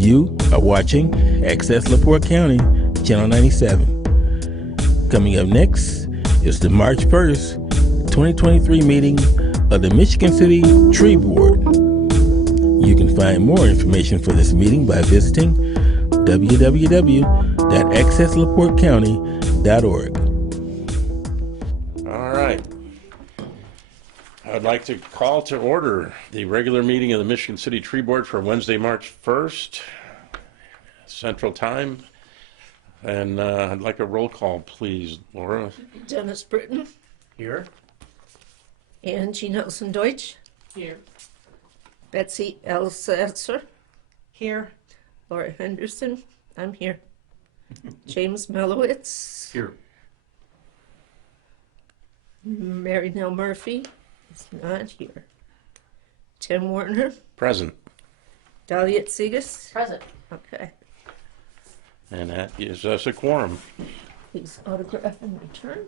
You are watching Access LaPorte County, Channel 97. Coming up next is the March 1st, 2023 meeting of the Michigan City Tree Board. You can find more information for this meeting by visiting www.accesslaportecounty.org. All right. I would like to call to order the regular meeting of the Michigan City Tree Board for Wednesday, March 1st, Central Time. And I'd like a roll call, please, Laura. Dennis Britton. Here. Angie Nelson Deutsch. Here. Betsy L. Setzer. Here. Laura Henderson. I'm here. James Mellowitz. Here. Mary Nell Murphy is not here. Tim Warner. Present. Dahlia Segas. Present. Okay. And that gives us a quorum. Please autograph and return.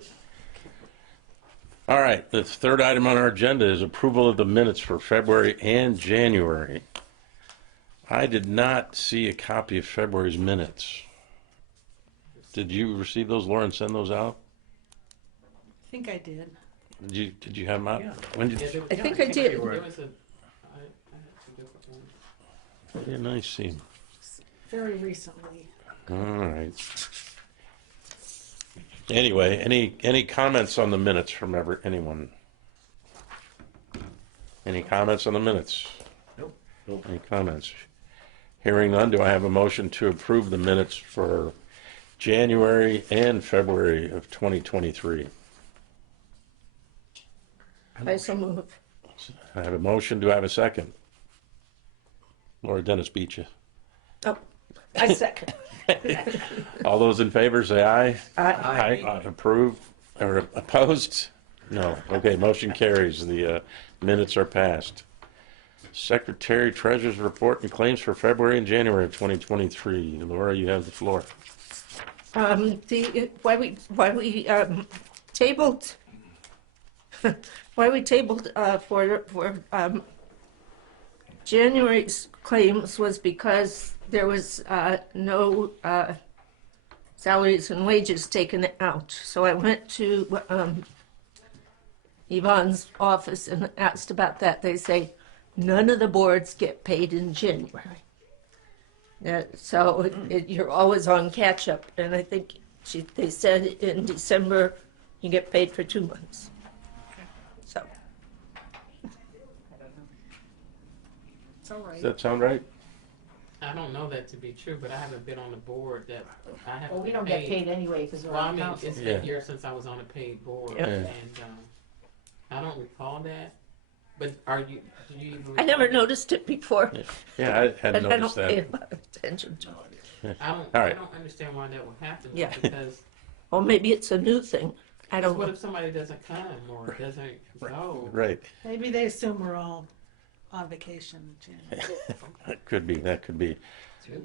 All right. The third item on our agenda is approval of the minutes for February and January. I did not see a copy of February's minutes. Did you receive those, Laura, and send those out? I think I did. Did you have them out? Yeah. When did you? I think I did. There was a, I had some different ones. When didn't I see 'em? Very recently. All right. Anyway, any comments on the minutes from anyone? Any comments on the minutes? Nope. Any comments? Hearing none, do I have a motion to approve the minutes for January and February of 2023? I so move. I have a motion. Do I have a second? Laura Dennis beat you. Oh, I second. All those in favor say aye. Aye. Approve or opposed? No. Okay, motion carries. The minutes are passed. Secretary Treasurer's report and claims for February and January of 2023. Laura, you have the floor. Why we tabled for January's claims was because there was no salaries and wages taken out. So I went to Yvonne's office and asked about that. They say none of the boards get paid in January. So you're always on catch up, and I think they said in December you get paid for 2 months. So It's all right. Does that sound right? I don't know that to be true, but I haven't been on the board that I haven't. Well, we don't get paid anyway because we're Well, I on mean, council. it's Yeah. been years since I was on a paid board, Yeah. and I don't recall that. But do you even? I never noticed it before, Yeah, I hadn't but I noticed don't pay that. a lot of attention to it. I don't. All right. I don't understand why that would happen. Yeah. Because Well, maybe it's a new thing. I don't what know. if somebody doesn't come or doesn't go? Right. Maybe they assume we're all on vacation in January. That could be. That could be.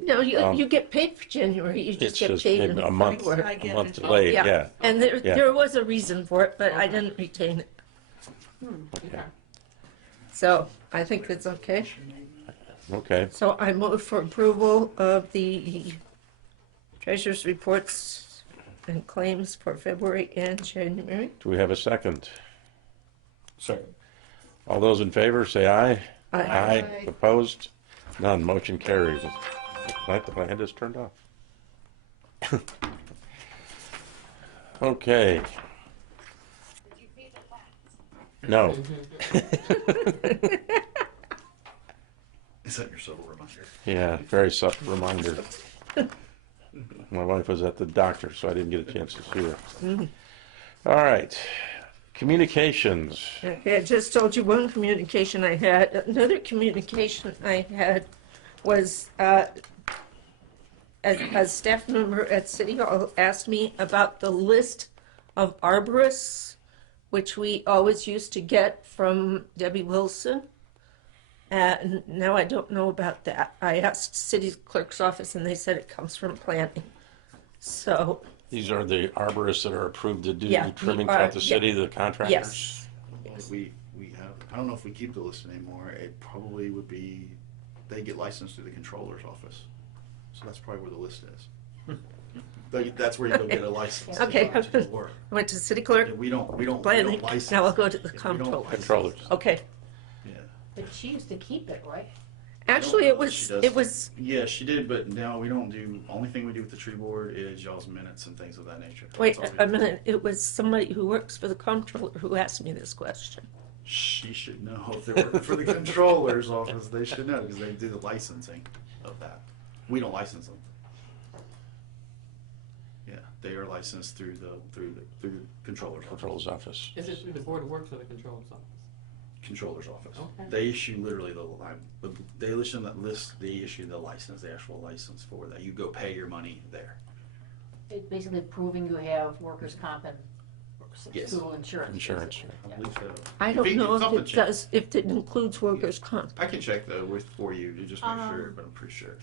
No, you get paid for January. You It's just get just paid maybe in a month, February. I a get month it. delayed. Yeah. And Yeah. there was a reason for it, but I didn't retain it. Okay. So I think it's okay. Okay. So I move for approval of the treasurer's reports and claims for February and January. Do we have a second? Second. All those in favor say aye. Aye. Aye. Opposed? None. Motion carries. My hand is turned off. Okay. No. Is that your subtle reminder? Yeah, very subtle reminder. My wife was at the doctor, so I didn't get a chance to see her. All right. Communications. Okay, I just told you one communication I had. Another communication I had was a staff member at City Hall asked me about the list of arborists, which we always used to get from Debbie Wilson. And now I don't know about that. I asked city clerk's office and they said it comes from planning. So, These are the arborists that are approved to do Yeah, trimming we throughout are- the city, the contractors? yes. We have, I don't know if we keep the list anymore. It probably would be they get licensed through the controller's office. So that's probably where the list is. That's where you go get a license. Okay. To do work. Went to city clerk, Yeah, we don't planning, license. now I'll go to the Yeah, we don't comptroller. license. Controllers. Okay, Yeah. But she used to keep it, right? actually, I it don't know if was, she does. it was, Yeah, she did, but now we don't do, only thing we do with the tree board is y'all's minutes and things of that nature. wait That's all we a do. minute, it was somebody who works for the comptroller who asked me this question. She should know. If they're working for the controller's office, they should know because they do the licensing of that. We don't license them. Yeah, they are licensed through the controller's office. Controller's office. Is it through the board of works or the controller's office? Controller's office. Okay. They issue literally they issue that list. They issue the license, the actual license for that. You go pay your money there. It's basically proving you have workers' comp and Yes. school insurance. Insurance, basically. I Yeah. believe so. I don't know something if it does, if it includes workers' comp. I can check though for you to just make Um, sure, but I'm pretty sure.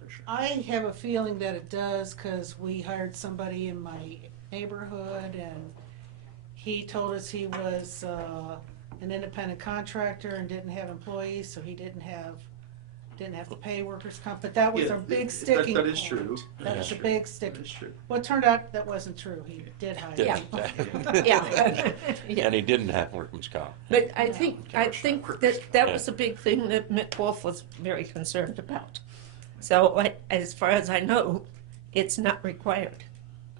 Pretty sure. I have a feeling that it does, cause we hired somebody in my neighborhood and he told us he was, an independent contractor and didn't have employees, so he didn't have to pay workers' comp, but that was Yeah, a big that- sticking that is point. true. That was a true. big That sticking. is true. Well, it turned out that wasn't true, he did hire Yeah. people. Yeah. And he didn't have workman's comp. But I think that was a big thing that Mick Wolf was very concerned about. So as far as I know, it's not required.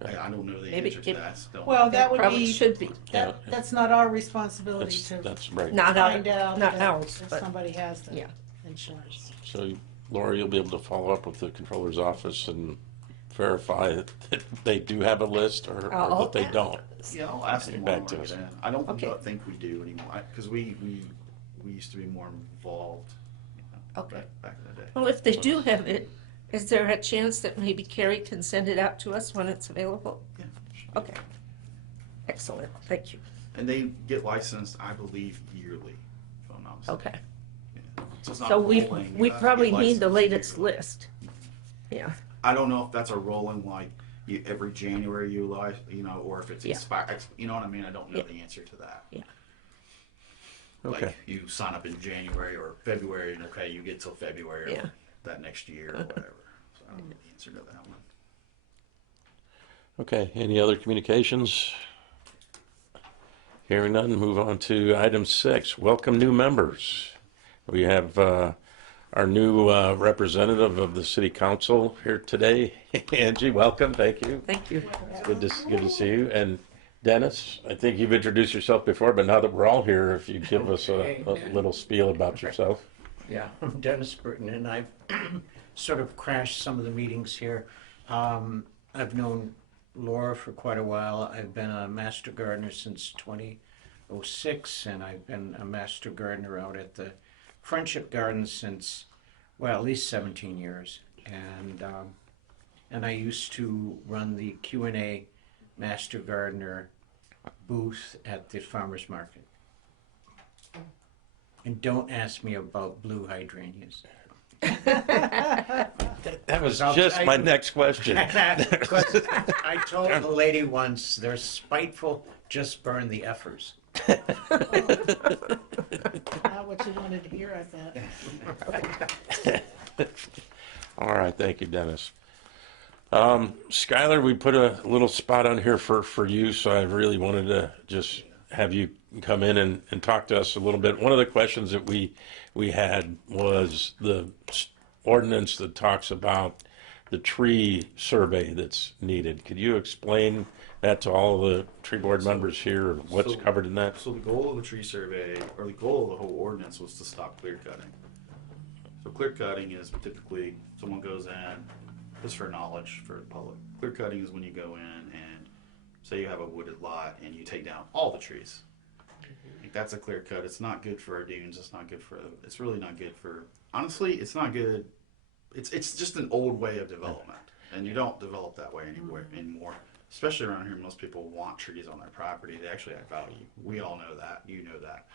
I don't know the Maybe answer to it- that. Still. Well, that would Probably be, should be, that's not our responsibility That's, to that's right. not find our, out not that ours, if but, somebody has the yeah. insurance. So Laura, you'll be able to follow up with the controller's office and verify that they do have a list or that they don't. Yeah, I'll ask them Back when to we us. get in. I don't Okay. think we do anymore because we used to be more involved. You know, Okay. back in the day. Well, if they do have it, is there a chance that maybe Carrie can send it out to us when it's available? Yeah. Okay. Excellent, thank you. And they get licensed, I believe, yearly. If I'm not mistaken. Okay. Yeah. So it's not So we rolling. You we have to probably get need the licensed latest yearly. list. Yeah, I don't know if that's a rolling like every January or if it's Yeah. expired. You know what I mean? I don't know Yeah. the answer to that. Yeah. Okay. Like you sign up in January or February, and okay, you get till February Yeah. of that next year or whatever. So I don't know the answer to that one. Okay, any other communications? Hearing none, move on to item 6, welcome new members. We have our new representative of the city council here today. Angie, welcome, thank you. thank you. Good to see you. And Dennis, I think you've introduced yourself before, but now that we're all here, if you give us a little spiel about yourself. Yeah, I'm Dennis Burton, and I've sort of crashed some of the meetings here. I've known Laura for quite a while. I've been a master gardener since 2006, and I've been a master gardener out at the Friendship Garden since, well, at least 17 years. And I used to run the Q&A master gardener booth at the farmer's market. And don't ask me about blue hydrangeas. That was I'll just tell my you. next question. I told a lady once, they're spiteful, just burn the effers. Not what you wanted to hear, I bet. All right, thank you, Dennis. Skylar, we put a little spot on here for you, so I really wanted to just have you come in and talk to us a little bit. One of the questions that we had was the ordinance that talks about the tree survey that's needed. Could you explain that to all the tree board members here, what's So- covered in that? So the goal of the tree survey, or the goal of the whole ordinance, was to stop clear cutting. So clear cutting is typically someone goes in, just for knowledge for the public. Clear cutting is when you go in and say you have a wooded lot and you take down all the trees. Like that's a clear cut. It's not good for our dunes. It's not good for. It's really not good for. Honestly, it's not good. It's just an old way of development, and you don't develop that way anymore. Especially around here, most people want trees on their property. They actually add value. We all know that. You know that.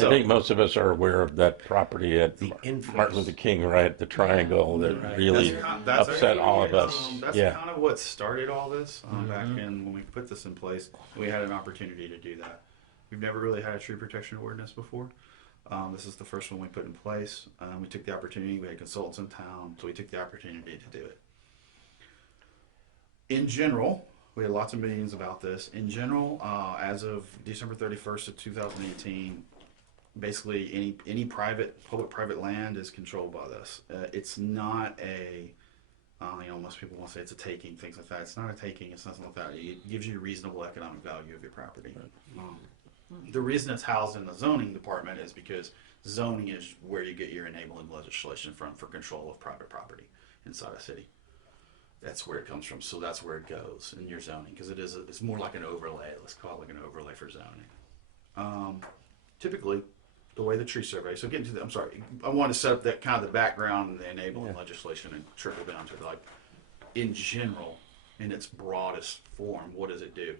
I think most of us are aware of that property at infamous- Martin Luther King, right? The triangle that Right. really That's upset actually- all of us. That's Yeah. kind of what started all this back in when we put this in place. We had an opportunity to do that. We've never really had a tree protection ordinance before. This is the first one we put in place. We took the opportunity. We had consultants in town, so we took the opportunity to do it. In general, we had lots of meetings about this. In general, as of December 31st of 2018, basically any public-private land is controlled by this. It's not a, most people want to say it's a taking, things like that. It's not a taking. It's nothing like that. It gives you reasonable economic value of your property. The reason it's housed in the zoning department is because zoning is where you get your enabling legislation from for control of private property inside a city. That's where it comes from. So that's where it goes in your zoning, because it's more like an overlay. Let's call it like an overlay for zoning. Typically, the way the tree survey. So getting to the, I'm sorry, I want to set up that kind of the background and the enabling legislation and trickle down to like, in general, in its broadest form, what does it do?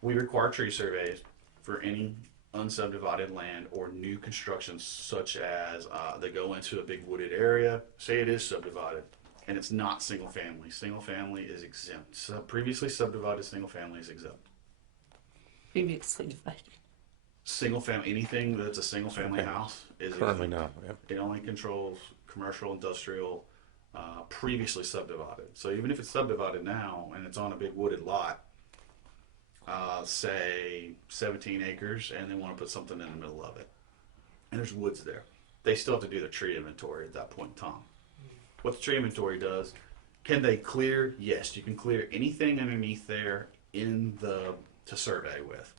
We require tree surveys for any unsubdivided land or new construction, such as they go into a big wooded area. Say it is subdivided. And it's not single family. Single family is exempt. So previously subdivided single family is exempt. Previously divided. Single family, anything that's a single family house is Currently exempt. no. Yep. It only controls commercial, industrial, previously subdivided. So even if it's subdivided now and it's on a big wooded lot, say 17 acres, and they want to put something in the middle of it, and there's woods there, they still have to do the tree inventory at that point in time. What the tree inventory does, can they clear? Yes, you can clear anything underneath there to survey with.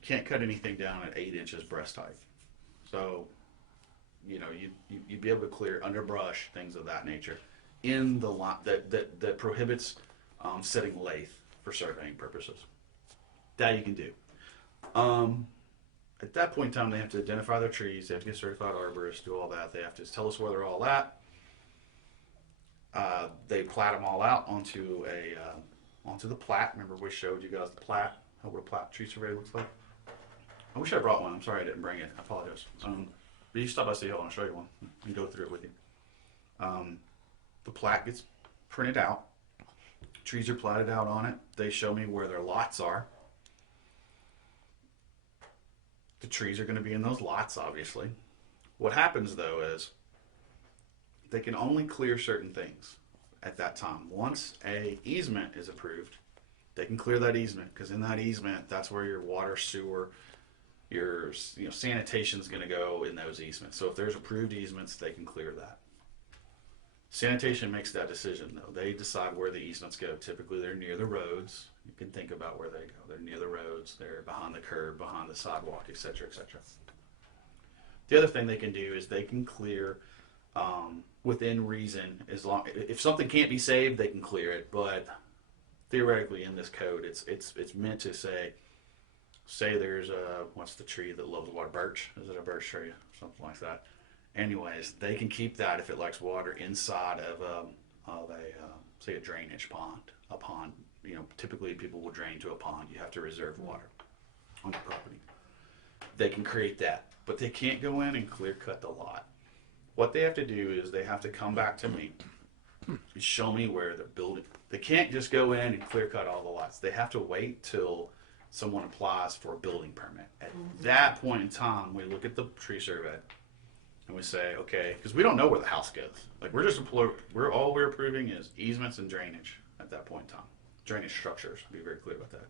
Can't cut anything down at 8 inches breast height. So, you'd be able to clear underbrush, things of that nature, in the lot that prohibits setting lathe for surveying purposes. That you can do. At that point in time, they have to identify their trees. They have to get certified arborists, do all that. They have to tell us where they're all at. They plat them all out onto the plat. Remember we showed you guys the plat, what a plat tree survey looks like? I wish I brought one. I'm sorry I didn't bring it. I apologize. But you stop by City Hall and I'll show you one. You can go through it with you. The plat gets printed out. Trees are platted out on it. They show me where their lots are. The trees are going to be in those lots, obviously. What happens though is they can only clear certain things at that time. Once a easement is approved, they can clear that easement, because in that easement, that's where your water, sewer, your sanitation is going to go in those easements. So if there's approved easements, they can clear that. Sanitation makes that decision though. They decide where the easements go. Typically they're near the roads. You can think about where they go. They're near the roads, they're behind the curb, behind the sidewalk, etc., etc. The other thing they can do is they can clear within reason, as long if something can't be saved, they can clear it. But theoretically, in this code, it's meant to say there's what's the tree that loves water? Birch? Is it a birch tree? Something like that. Anyways, they can keep that if it likes water inside of say a drainage pond. A pond, typically people will drain to a pond. You have to reserve water on your property. They can create that, but they can't go in and clear cut the lot. What they have to do is they have to come back to me and show me where they're building. They can't just go in and clear cut all the lots. They have to wait till someone applies for a building permit. At that point in time, we look at the tree survey and we say, okay, because we don't know where the house goes. Like all we're approving is easements and drainage at that point in time. Drainage structures. I'll be very clear about that.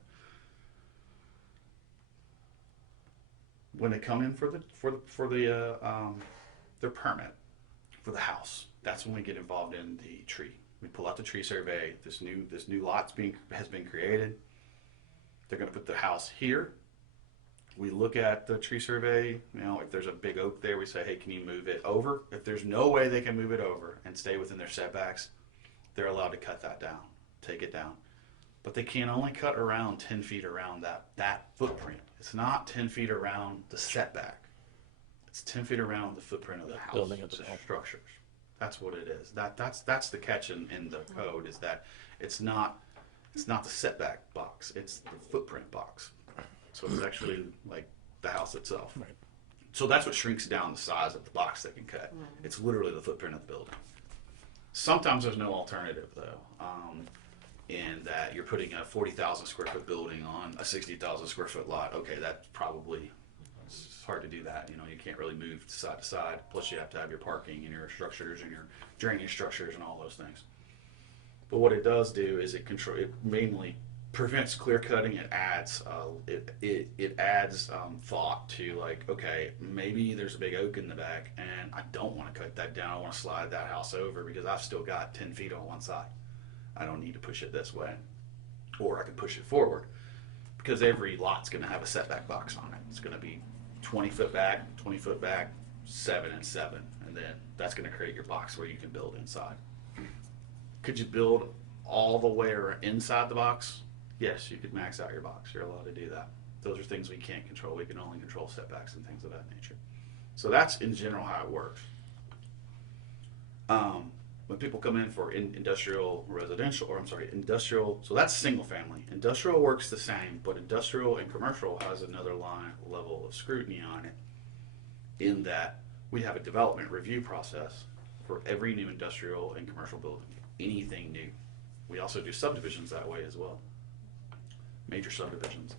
When they come in for their permit for the house, that's when we get involved in the tree. We pull out the tree survey. This new lot has been created. They're going to put the house here. We look at the tree survey. If there's a big oak there, we say, hey, can you move it over? If there's no way they can move it over and stay within their setbacks, they're allowed to cut that down, take it down. But they can only cut around 10 feet around that footprint. It's not 10 feet around the setback. It's 10 feet around the footprint of the house, building the itself. structures. That's what it is. That's the catch in the code, is that it's not the setback box. It's the footprint box. So it's actually like the house itself. Right. So that's what shrinks down the size of the box they can cut. It's literally the footprint of the building. Sometimes there's no alternative though, in that you're putting a 40,000 square foot building on a 60,000 square foot lot. Okay, that's probably It's hard to do that. You know, you can't really move side to side. Plus, you have to have your parking and your structures and your drainage structures and all those things. But what it does do is it mainly prevents clear cutting. It adds it adds thought to, like, okay, maybe there's a big oak in the back and I don't want to cut that down. I want to slide that house over because I've still got 10 feet on one side. I don't need to push it this way, or I can push it forward, because every lot's going to have a setback box on it. It's going to be 20 foot back, 20 foot back, 7 and 7, and then that's going to create your box where you can build inside. Could you build all the way inside the box? Yes, you could max out your box. You're allowed to do that. Those are things we can't control. We can only control setbacks and things of that nature. So that's in general how it works. When people come in for industrial, residential, or I'm sorry, industrial, so that's single family. Industrial works the same, but industrial and commercial has another level of scrutiny on it, in that we have a development review process for every new industrial and commercial building, anything new. We also do subdivisions that way as well. Major subdivisions.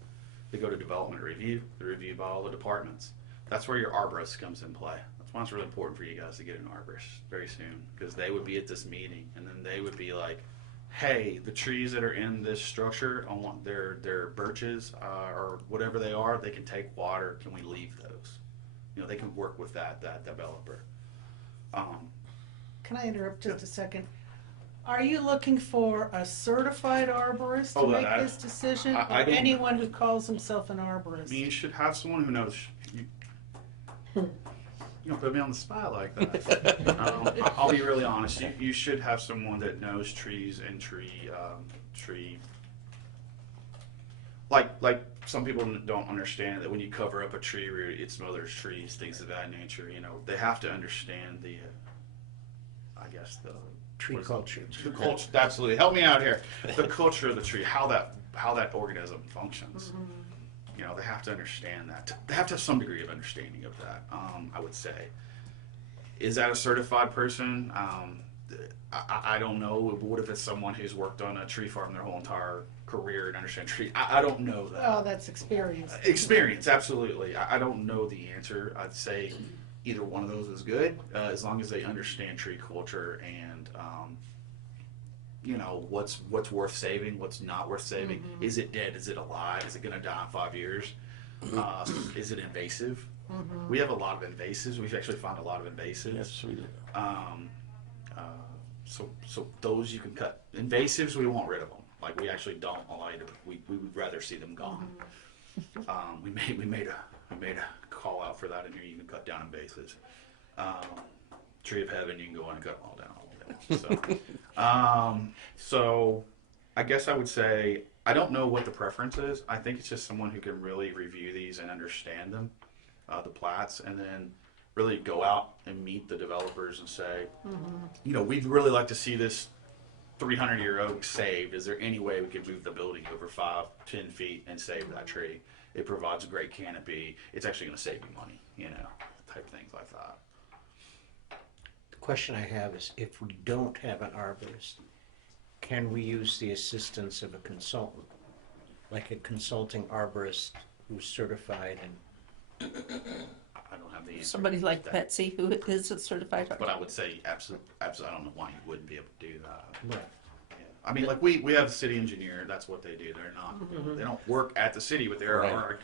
They go to development review, they're reviewed by all the departments. That's where your arborist comes in play. That's why it's really important for you guys to get an arborist very soon, because they would be at this meeting and then they would be like, hey, the trees that are in this structure, I want their birches or whatever they are, they can take water. Can we leave those? You know, they can work with that developer. Can I interrupt just a second? Are you looking for a certified arborist to make this decision, I or don't- anyone who calls himself an arborist? I mean, you should have someone who knows. You don't put me on the spot like that. I'll be really honest. You should have someone that knows trees and tree. Like some people don't understand that when you cover up a tree root, it smothers trees, things of that nature. You know, they have to understand the, I guess the Tree culture. The culture, absolutely. Help me out here. The culture of the tree, how that organism functions. You know, they have to understand that. They have to have some degree of understanding of that. I would say. Is that a certified person? I don't know. What if it's someone who's worked on a tree farm their whole entire career and understand tree? I don't know that. Oh, that's experience. Experience, absolutely. I don't know the answer. I'd say either one of those is good, as long as they understand tree culture and you know, what's worth saving, what's not worth saving. Is it dead? Is it alive? Is it going to die in 5 years? Is it invasive? We have a lot of invasives. We've actually found a lot of invasives. Yes, we do. So those you can cut. Invasives, we want rid of them. Like, we actually don't allow you to. We would rather see them gone. We made a call out for that in here. You can cut down invasives. Tree of Heaven, you can go in and cut them all down. So I guess I would say I don't know what the preference is. I think it's just someone who can really review these and understand them, the plats, and then really go out and meet the developers and say, you know, we'd really like to see this 300-year oak saved. Is there any way we could move the building over 5-10 feet and save that tree? It provides a great canopy. It's actually going to save you money, you know, type things like that. The question I have is, if we don't have an arborist, can we use the assistance of a consultant, like a consulting arborist who's certified and I don't have the answer. Somebody like to that. Betsy, who is a certified But arborist. I would say absolutely. I don't know why you wouldn't be able to do that. right. Yeah. I mean, like we have the city engineer. That's what they do. They're not. They don't work at the city, but they are our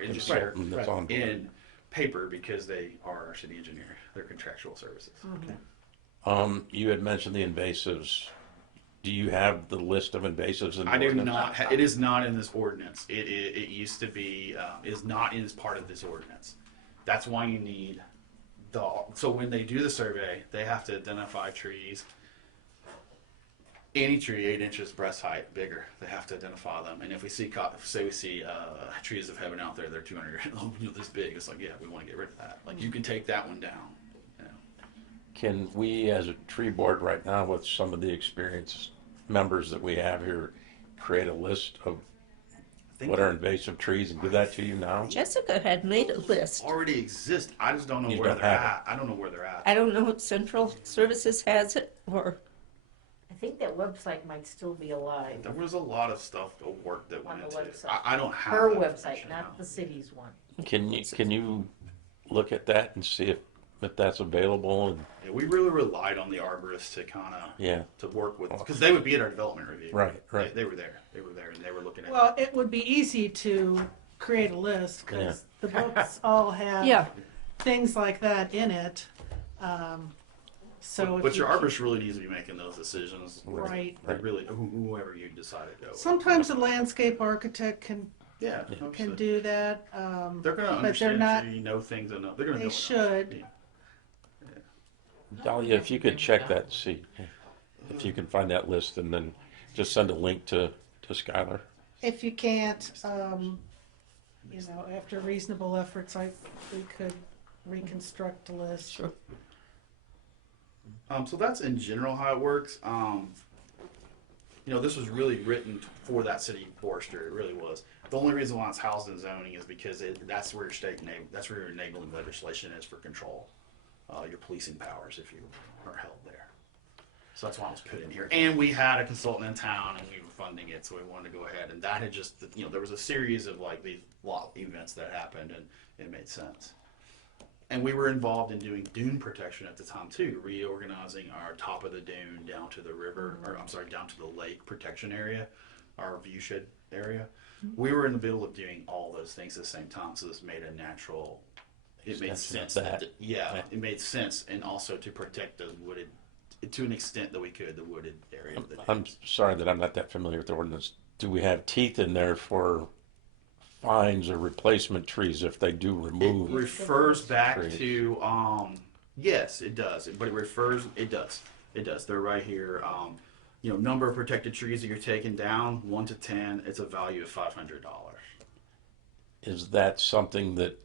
engineer Consultant that's on board. in paper because they are our city engineer. They're contractual services. You had mentioned the invasives. Do you have the list of invasives in the I do ordinance? not. It is not in this ordinance. It used to be. Is not in part of this ordinance. That's why you need the. So when they do the survey, they have to identify trees. Any tree 8 inches breast height, bigger, they have to identify them. And if we see, say we see trees of heaven out there, they're 200 this big. It's like, yeah, we want to get rid of that. Like, you can take that one down. You know. Can we, as a tree board right now, with some of the experienced members that we have here, create a list of what are invasive trees and give that to you now? Jessica had made a list. Already exist. I just don't know You where don't they're have it. at. I don't know where they're at. I don't know if Central Services has it or, I think that website might still be alive. There was a lot of stuff, of work that went On the into it. website. I don't have Her that website, information now. not the city's one. Can you look at that and see if that's available? And Yeah, we really relied on the arborists to kind of yeah, to work with, because they would be at our development review. right. They were there, and they were looking at. Well, it would be easy to create a list, because the books all have Yeah, things like that in it. So if But you your keep- arborist really needs to be making those decisions. Right. Like really, whoever you decide to go with. Sometimes a landscape architect can Yeah. do that. They're going to but understand they're not. you know things enough. They're going to They know should. enough. Dahlia, if you could check that and see if you can find that list, and then just send a link to Skylar. If you can't, after reasonable efforts, we could reconstruct the list. Sure. So that's in general how it works. This was really written for that city forester. It really was. The only reason why it's housed in zoning is because that's where that's where your enabling legislation is for control, your policing powers if you are held there. So that's why it was put in here. And we had a consultant in town, and we were funding it, so we wanted to go ahead. And that had just, there was a series of like these lot events that happened, and it made sense. And we were involved in doing dune protection at the time too, reorganizing our top of the dune down to the river, down to the lake protection area, our viewshed area. We were in the middle of doing all those things at the same time, so this made a natural. It made Extension of sense. that. It made sense, and also to protect the wooded, to an extent that we could, the wooded area of the I'm dunes. sorry that I'm not that familiar with the ordinance. Do we have teeth in there for fines or replacement trees if they do It remove? refers back Trees. to yes, it does, but it does. They're right here. Number of protected trees that you're taking down, 1 to 10. It's a value of $500. Is that something that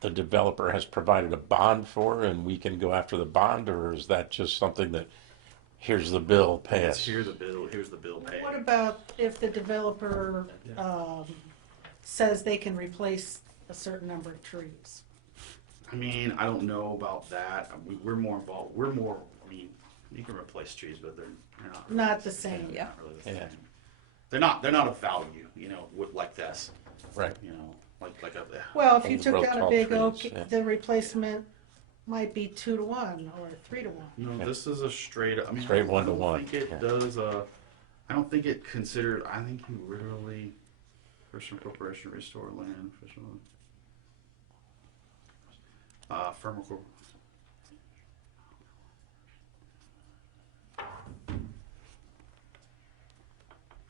the developer has provided a bond for, and we can go after the bond, or is that just something that here's the bill, pay us? Here's the bill. Here's the bill paid. What about if the developer says they can replace a certain number of trees? I mean, I don't know about that. We're more involved. You can replace trees, but they're not. Not the same. They're not really the Yeah. same. They're not of value, like this. Right. Like a. Well, if you Those took real down a tall big trees, oak, yeah. the replacement might be 2 to 1 or 3 to 1. No, this is a straight. I mean, Straight I 1 to don't 1, think it yeah. does. I don't think it considered. I think you literally, personal corporation restore land. Official. Firm or corp.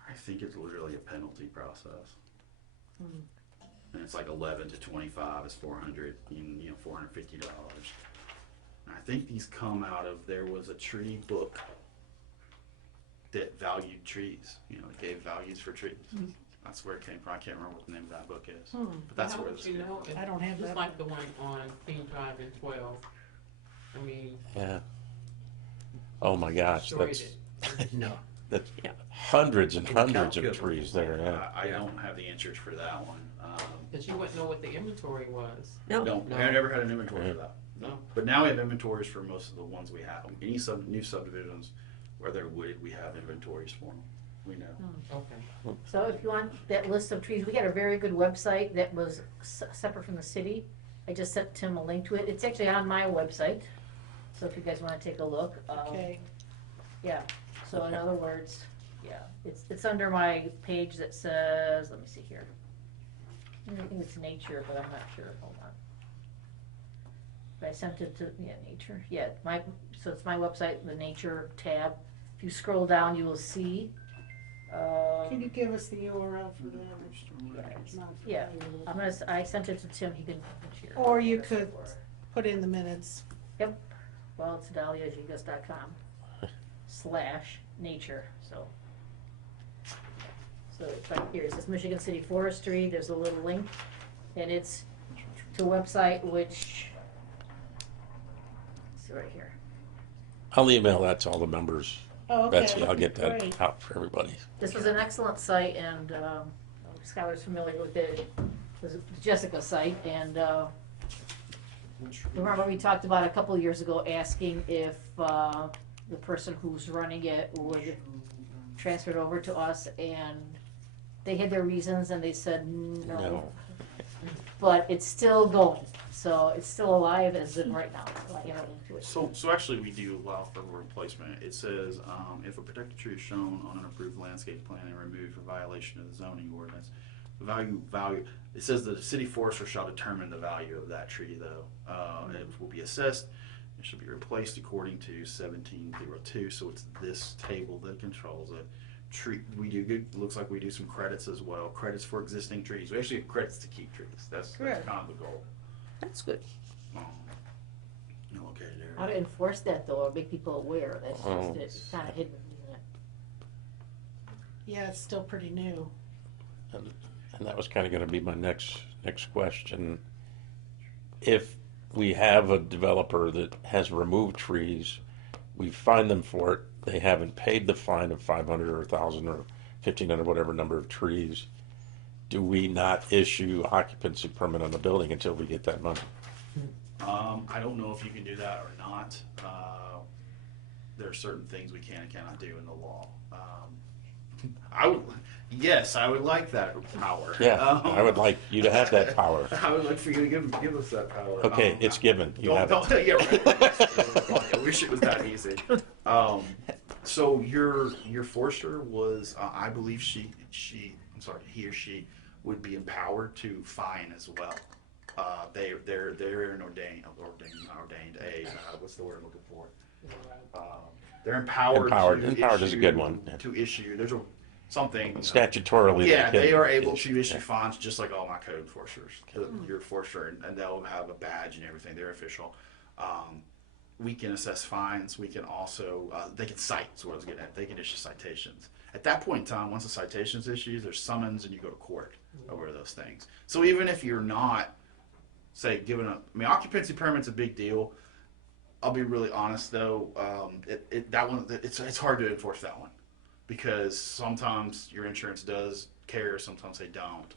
I think it's literally a penalty process. And it's like 11 to 25 is 400, $450. I think these come out of, there was a tree book that valued trees, it gave values for trees. That's where it came from. I can't remember what the name of that book is. But that's How where would this you came know? from. I don't have Just that. like the one on King Drive in 12. I mean, Yeah. Oh my gosh, destroyed that's it. No. that's hundreds and hundreds of Incalculable. trees there. Yeah. I don't have the answers for that one. Because you wouldn't know what the inventory was. no, No, I never had an inventory for that. No, but now we have inventories for most of the ones we have. Any new subdivisions where they're wooded, we have inventories for them. We know. Okay. So if you want that list of trees, we got a very good website that was separate from the city. I just sent Tim a link to it. It's actually on my website. So if you guys want to take a look. Okay. Yeah, so in other words, yeah, it's under my page that says, let me see here. I think it's nature, but I'm not sure, hold on. But I sent it to, nature, so it's my website, the nature tab. If you scroll down, you will see. Can you give us the URL for that? It's not Yeah, familiar. I sent it to Tim, he can. share. Or you could put in the minutes. Well, it's dahliajigas.com/nature, so. So it's right here, it says Michigan City Forestry, there's a little link, and it's to a website which, it's right here. I'll email that to all the members. Oh, okay. Betsy, I'll get that Great. out for everybody. This was an excellent site, and Skylar's familiar with it, was Jessica's site, and remember we talked about a couple of years ago asking if the person who's running it would transfer it over to us, and they had their reasons, and they said no. No. But it's still going, so it's still alive as in right now, like, you know, into it. So actually, we do allow for replacement. It says, if a protected tree is shown on an approved landscape plan and removed for violation of the zoning ordinance, the value, it says the city forester shall determine the value of that tree, though. It will be assessed, it should be replaced according to 1702, so it's this table that controls it. Tree, we do good, looks like we do some credits as well, credits for existing trees. We actually have credits to keep trees. That's kind Correct. of the goal. That's good. Located area. How to enforce that though, or make people aware, that's Oh. just, it's kinda hidden, isn't it? Yeah, it's still pretty new. And that was kind of going to be my next question. If we have a developer that has removed trees, we fine them for it, they haven't paid the fine of 500 or 1,000 or 1,500, whatever number of trees, do we not issue occupancy permit on the building until we get that money? I don't know if you can do that or not. There are certain things we can and cannot do in the law. Yes, I would like that power. Yeah, I would like you to have that power. I would like for you to give us that power. Okay, it's given. You have don't, it. yeah, right. I wish it was that easy. So your forester was, I believe he or she would be empowered to fine as well. They're an ordained what's the word I'm looking for? They're empowered. Empowered. To Empowered is a good one. To issue, there's something. Statutorily, Yeah, can they are able to issue yeah. fines just like all my code enforcers. Your forester, and they'll have a badge and everything. They're official. We can assess fines. We can also, they can cite, is what I was getting at. They can issue citations. At that point in time, once a citation's issued, there's summons and you go to court over those things. So even if you're not, say, occupancy permit's a big deal. I'll be really honest though, it's hard to enforce that one because sometimes your insurance does care, sometimes they don't.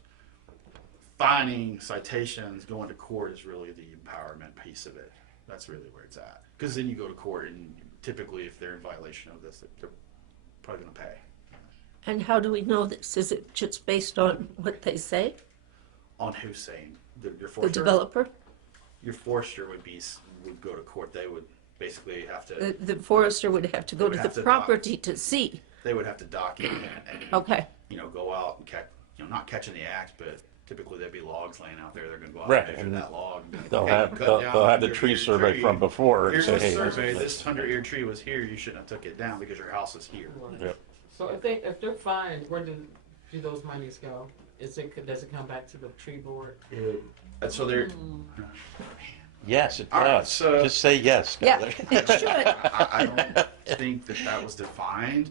Fining, citations, going to court is really the empowerment piece of it. That's really where it's at. Because then you go to court and typically if they're in violation of this, they're probably going to pay. And how do we know this? Is it just based on what they say? On who's saying? Your The forester? developer? Your forester would go to court. They would basically have to. The forester would have to go Would to have the to property to see. They would have to document and Okay. go out and catch, not catching the axe, but typically there'd be logs laying out there. They're going to go out Right, and measure and that log. They'll Hey, have cut they'll, down they'll have the 100 tree year survey tree. from before and Here's say, the hey, survey. This 100-year tree was here. You shouldn't have took it down because your house is here. Yep. So if they're fined, where do those monies go? Does it come back to the tree board? And so they're. Yes, it All right, does. so- Just say yes. Yeah, Skylar. it should. I don't think that was defined.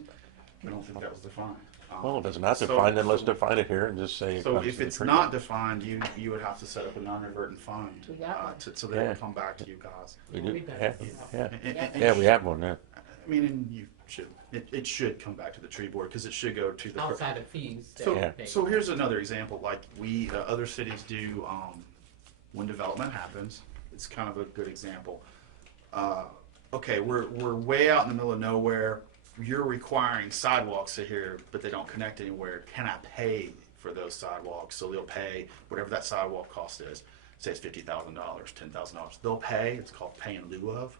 I don't think that was defined. Well, if it's not So- defined, then let's define it here and just say. it So comes if to the it's tree. not defined, you would have to set up a non-reverting fund, We got one. so they Yeah. will come back to you guys. We do. We got Yeah, it. yeah. And Yeah, we have one. Yeah. I mean, and you should. It should come back to the tree board because it should go to the. Outside of fees. that So, we Yeah. pay. so here's another example. Like we other cities do when development happens. It's kind of a good example. Okay, we're way out in the middle of nowhere. You're requiring sidewalks to here, but they don't connect anywhere. Can I pay for those sidewalks? So they'll pay whatever that sidewalk cost is. Say it's $50,000, $10,000. They'll pay. It's called pay in lieu of.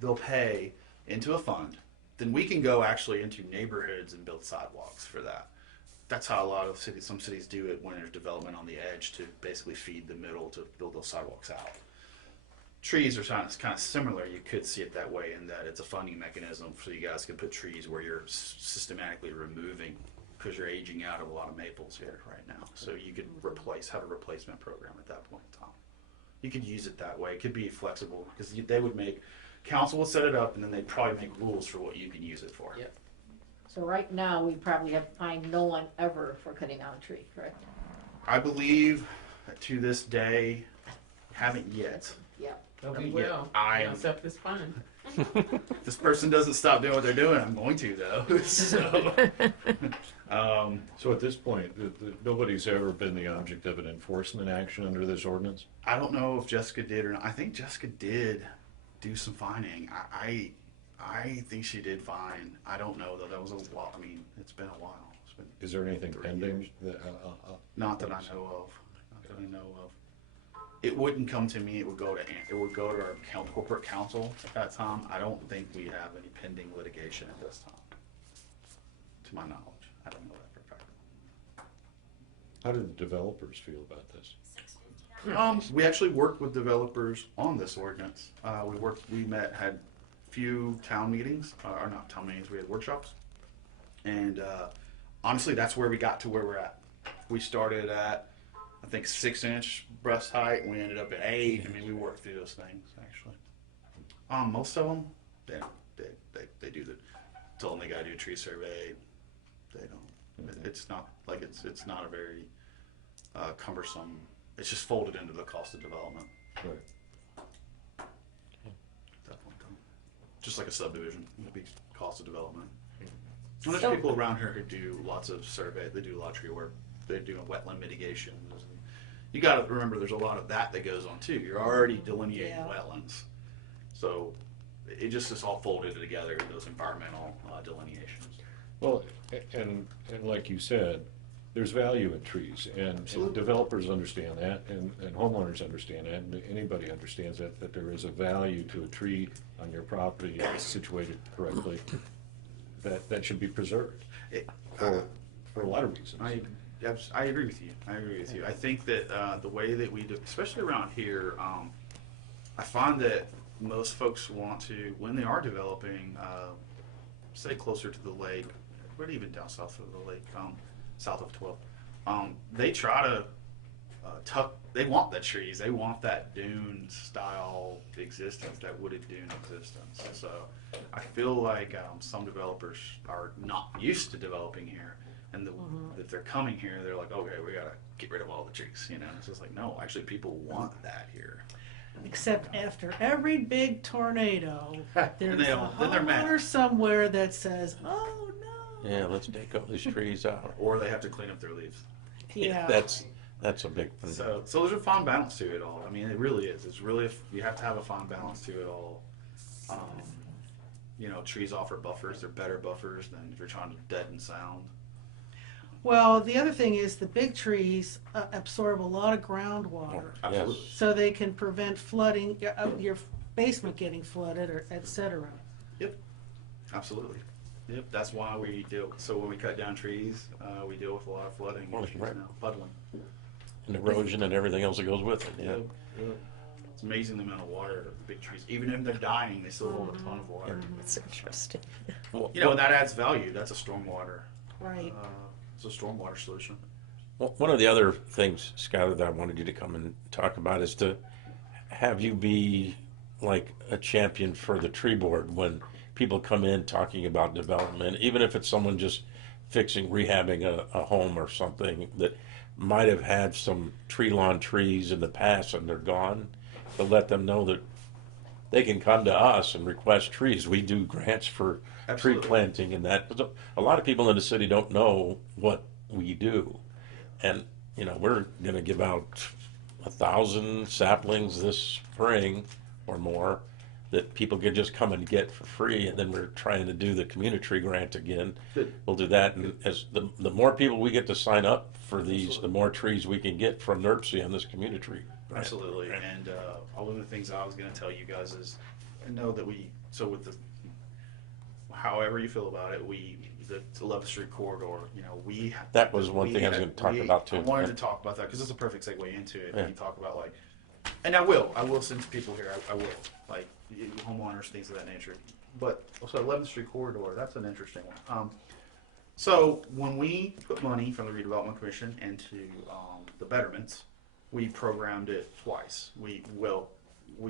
They'll pay into a fund. Then we can go actually into neighborhoods and build sidewalks for that. That's how a lot of cities, some cities do it when there's development on the edge to basically feed the middle to build those sidewalks out. Trees are kind of similar. You could see it that way in that it's a funding mechanism so you guys can put trees where you're systematically removing because you're aging out of a lot of maples here right now. So you could have a replacement program at that point in time. You could use it that way. It could be flexible because they would council would set it up and then they'd probably make rules for what you can use it for. Yep. So right now, we probably have fined no one ever for cutting down a tree, correct? I believe to this day, haven't yet. Yep. But we Yeah, will. I- We'll accept this fine. If this person doesn't stop doing what they're doing, I'm going to though. So, So at this point, nobody's ever been the object of an enforcement action under this ordinance? I don't know if Jessica did or not. I think Jessica did do some fining. I I think she did fine. I don't know though. That was a while. I mean, it's been a while. It's been Is there anything 3 pending? years. That, Not that I know of. Not that I know of. It wouldn't come to me. It would go to our corporate counsel at that time. I don't think we have any pending litigation at this time, to my knowledge. I don't know that for a fact. How do the developers feel about this? We actually worked with developers on this ordinance. We had few town meetings, or not town meetings, we had workshops. And honestly, that's where we got to where we're at. We started at, I think, 6-inch breast height, and we ended up at 8. I mean, we worked through those things, actually. Most of them, they do tell them they gotta do a tree survey. They don't. It's not like it's not a very cumbersome. It's just folded into the cost of development. Right. Definitely don't. Just like a subdivision, it'd be cost of development. And there's people around here who do lots of survey. They do a lot of tree work. They do wetland mitigation. You got to remember, there's a lot of that goes on too. You're already delineating wetlands, so it just is all folded together. Those environmental delineations. Well, and like you said, there's value in trees, and developers understand that, and homeowners understand that, and anybody understands that there is a value to a tree on your property if it's situated correctly, that should be preserved for a lot of reasons. I agree with you. I think that the way that we do, especially around here, I find that most folks want to, when they are developing, say closer to the lake, but even down south of the lake, south of 12, they try to they want the trees. They want that dune style existence, that wooded dune existence. So I feel like some developers are not used to developing here. And if they're coming here, they're like, okay, we gotta get rid of all the trees, you know. It's just like, no, actually, people want that here. Except after every big tornado, there's then a they're mad. homeowner somewhere that says, "Oh no." Yeah, let's take all these trees out. Or they have to clean up their leaves. Yeah. That's a big thing. So there's a fine balance to it all. I mean, it really is. It's really, you have to have a fine balance to it all. You know, trees offer buffers. They're better buffers than if you're trying to deaden sound. Well, the other thing is the big trees absorb a lot of groundwater, Absolutely. so they can prevent flooding, your basement getting flooded, or et cetera. Yep. Absolutely. Yep. That's why we deal. So when we cut down trees, we deal with a lot of flooding issues Right. now, puddling. And erosion and everything else that goes with it, yeah. Yep. It's amazing the amount of water the big trees, even if they're dying, they still hold a ton of water. That's interesting. Well, You know, and that adds value. That's a stormwater. Right. It's a stormwater solution. Well, one of the other things, Skylar, that I wanted you to come and talk about is to have you be like a champion for the tree board when people come in talking about development, even if it's someone just rehabbing a home or something that might have had some tree lawn trees in the past and they're gone, to let them know that they can come to us and request trees. We do grants for Absolutely. tree planting and that. A lot of people in the city don't know what we do. And, you know, we're going to give out 1,000 saplings this spring or more that people could just come and get for free. And then we're trying to do the community tree grant again. Good. We'll do that. And as the more people we get to sign up for these, the more trees we can get from NERC on this community tree grant. Absolutely. And one of the things I was going to tell you guys is, I know that with the, however you feel about it, the 11th Street corridor, you know, That was one thing I was going to talk about too. I wanted to talk about that because it's a perfect segue into it. Yeah. You talk about like, and I will send people here. I will, like homeowners, things of that nature. But also 11th Street corridor, that's an interesting one. So when we put money from the Redevelopment Commission into the betterments, we programmed it twice. We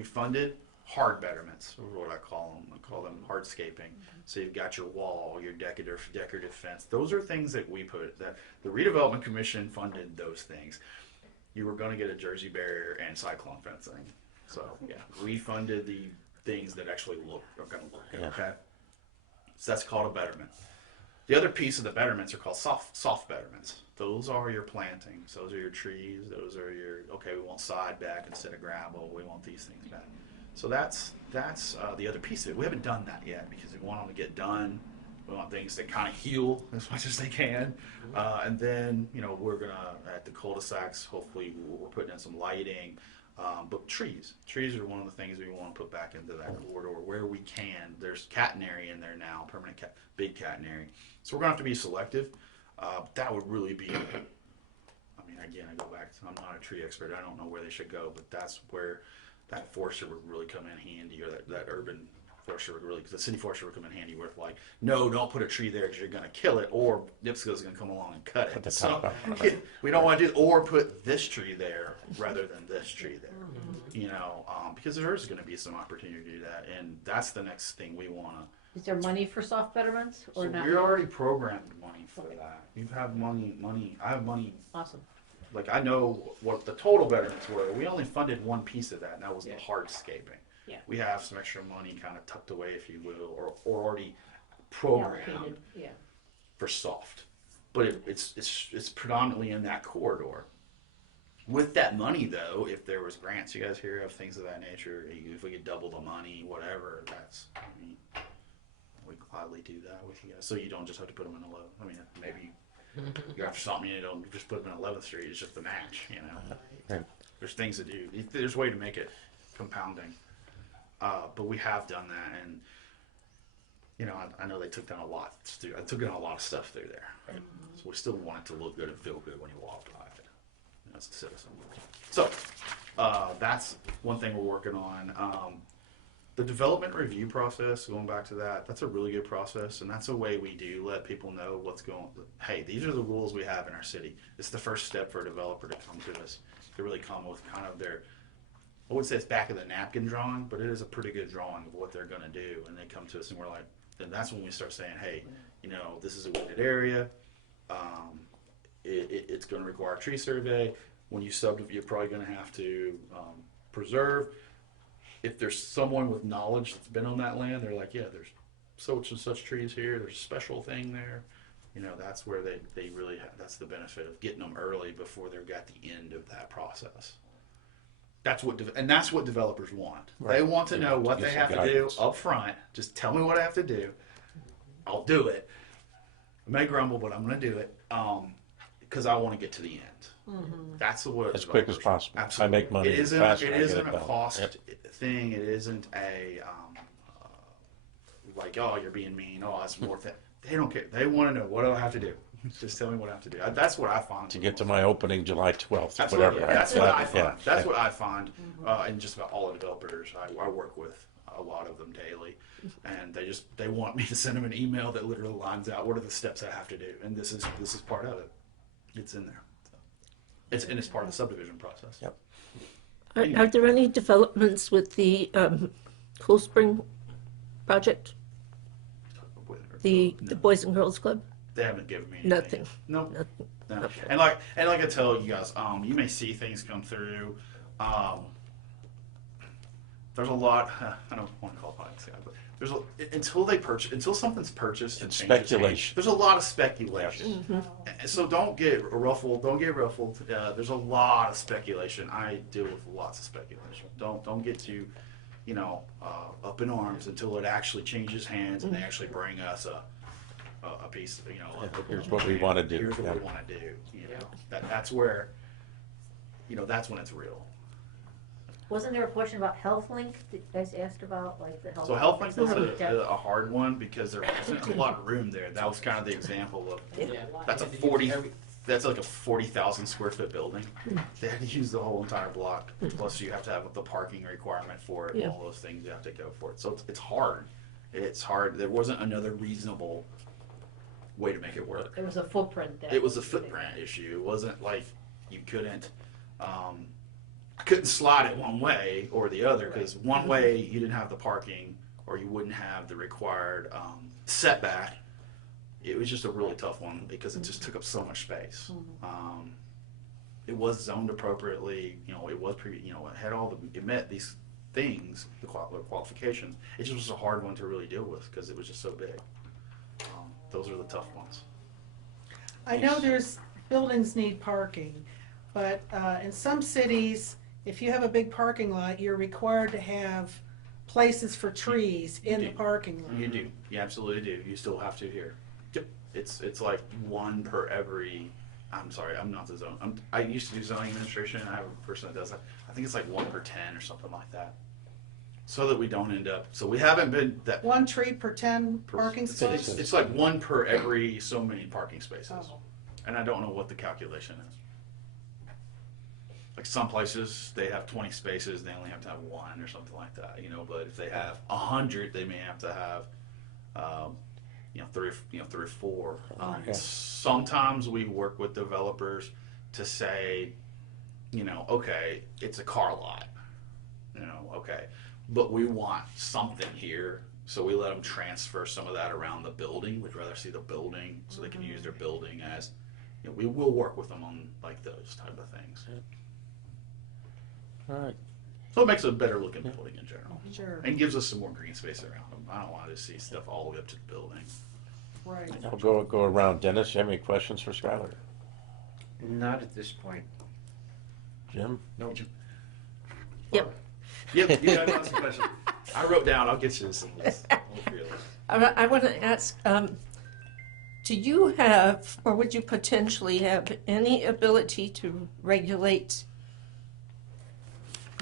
funded hard betterments, or what I call them. I call them hardscaping. So you've got your wall, your decorative fence. Those are things that we put, that the Redevelopment Commission funded those things. You were going to get a Jersey barrier and cyclone fencing. So yeah, we funded the things that actually are going to look good. Yeah. Okay, so that's called a betterment. The other piece of the betterments are called soft betterments. Those are your plantings. Those are your trees. Those are your, okay, we want side back instead of gravel. We want these things back. So that's the other piece of it. We haven't done that yet because we want them to get done. We want things to kind of heal as much as they can, and then we're gonna at the cul-de-sacs. Hopefully, we're putting in some lighting, but trees. Trees are one of the things we want to put back into that corridor where we can. There's catenary in there now, permanent big catenary. So we're gonna have to be selective. But that would really be. I mean, again, I go back to I'm not a tree expert. I don't know where they should go, but that's where that forester would really come in handy, or that urban forester would really, the city forester would come in handy with like, no, don't put a tree there because you're going to kill it, or NIPSCO's going to come along and cut it. So we don't want to do, or put this tree there rather than this tree there, because there is going to be some opportunity to do that, and that's the next thing we want to. Is there money for soft betterments or So not? we're already programmed money for that. You have money. I have money. Awesome. Like I know what the total betterments were. We only funded one piece of that, and that was the hardscaping. Yeah. We have some extra money kind of tucked away, if you will, or already programmed Allocated, yeah. for soft. But it's predominantly in that corridor. With that money, though, if there was grants, you guys hear of things of that nature, if we could double the money, whatever, we gladly do that with you guys. So you don't just have to put them in a low. I mean, maybe you after something, you don't just put them in 11th Street. It's just the match, Right. There's things to do. There's a way to make it compounding. But we have done that, and I know they took down a lot. I took down a lot of stuff through there. Right? So we still want it to look good and feel good when you walk by it as a citizen. So that's one thing we're working on. The development review process, going back to that, that's a really good process, and that's a way we do let people know what's going. Hey, these are the rules we have in our city. It's the first step for a developer to come to us, to really come with kind of their, I wouldn't say it's back of the napkin drawing, but it is a pretty good drawing of what they're going to do, and they come to us, and we're like, then that's when we start saying, hey, this is a wooded area. It's going to require a tree survey. When you you're probably going to have to preserve. If there's someone with knowledge that's been on that land, they're like, yeah, there's such and such trees here. There's a special thing there. That's where they really have, that's the benefit of getting them early before they're at the end of that process. That's what developers want. Right. They want to know what Get they some have to do guidance. up front. Just tell me what I have to do. I'll do it. I may grumble, but I'm going to do it because I want to get to the end. That's what As quick as possible. Absolutely. I make money It isn't. faster, It I get isn't it a done. cost Yep. thing. It isn't a like, oh, you're being mean. Oh, that's more. They don't care. They want to know, what do I have to do? Just tell me what I have to do. That's what I find. To get to my opening July 12th or Absolutely. whatever. That's what I Yeah. find. That's what I find in just about all the developers I work with. A lot of them daily, and they want me to send them an email that literally lines out what are the steps I have to do, and this is part of it. It's in there. So it's part of the subdivision process. Yep. Are there any developments with the Cool Spring project, the Boys and Girls Club? They haven't given me anything. Nothing. No. Nothing. No. Okay. And like I tell you guys, you may see things come through. There's a lot. I don't want to call it politics, but until something's purchased and It's changes hands, speculation. there's a lot of speculation. And so don't get ruffled. There's a lot of speculation. I deal with lots of speculation. Don't get too, up in arms until it actually changes hands and they actually bring us a piece of, Here's what we want to do. Here's what Yeah. we want to do. That's where, that's when it's real. Wasn't there a question about HealthLink that you guys asked about, like the health? So HealthLink was a hard one because there wasn't a lot of room there. That was kind of the example of Yeah. that's like a 40,000 square foot building. They had to use the whole entire block. Plus you have to have the parking requirement for it and Yeah. all those things you have to go for it. So it's hard. It's hard. There wasn't another reasonable way to make it work. There was a footprint there. It was a footprint issue. It wasn't like you couldn't slide it one way or the other, because one way you didn't have the parking or you wouldn't have the required setback. It was just a really tough one because it just took up so much space. It was zoned appropriately. It was it had it met these things, the qualifications. It just was a hard one to really deal with because it was just so big. Those are the tough ones. I know there's buildings need parking, but in some cities, if you have a big parking lot, you're required to have places for trees in the do. parking lot. You do. You absolutely do. You still have to here. Yep. It's like one per every. I'm sorry, I'm not the zone. I used to do zoning administration, and I have a person that does that. I think it's like 1 per 10 or something like that. So that we don't end up. So we haven't been that. 1 tree per 10 parking It's, spots? it's like 1 per every so many parking spaces. Oh. And I don't know what the calculation is. Like some places, they have 20 spaces, they only have to have 1 or something like that, you know. But if they have 100, they may have to have, three or four. Okay. Sometimes we work with developers to say, okay, it's a car lot, okay, but we want something here, so we let them transfer some of that around the building. We'd rather see the building so they can use their building as, we will work with them on like those type of things. All right. So it makes it a better looking building in general. Sure, And gives us some more green space around them. I don't want to see stuff all the way up to the building. right. I'll go around. Dennis, you have any questions for Skylar? Not at this point. Jim? No. Yep. Yep. Yeah, I got some questions. I wrote down. I'll get you this list. I want to ask, do you have, or would you potentially have any ability to regulate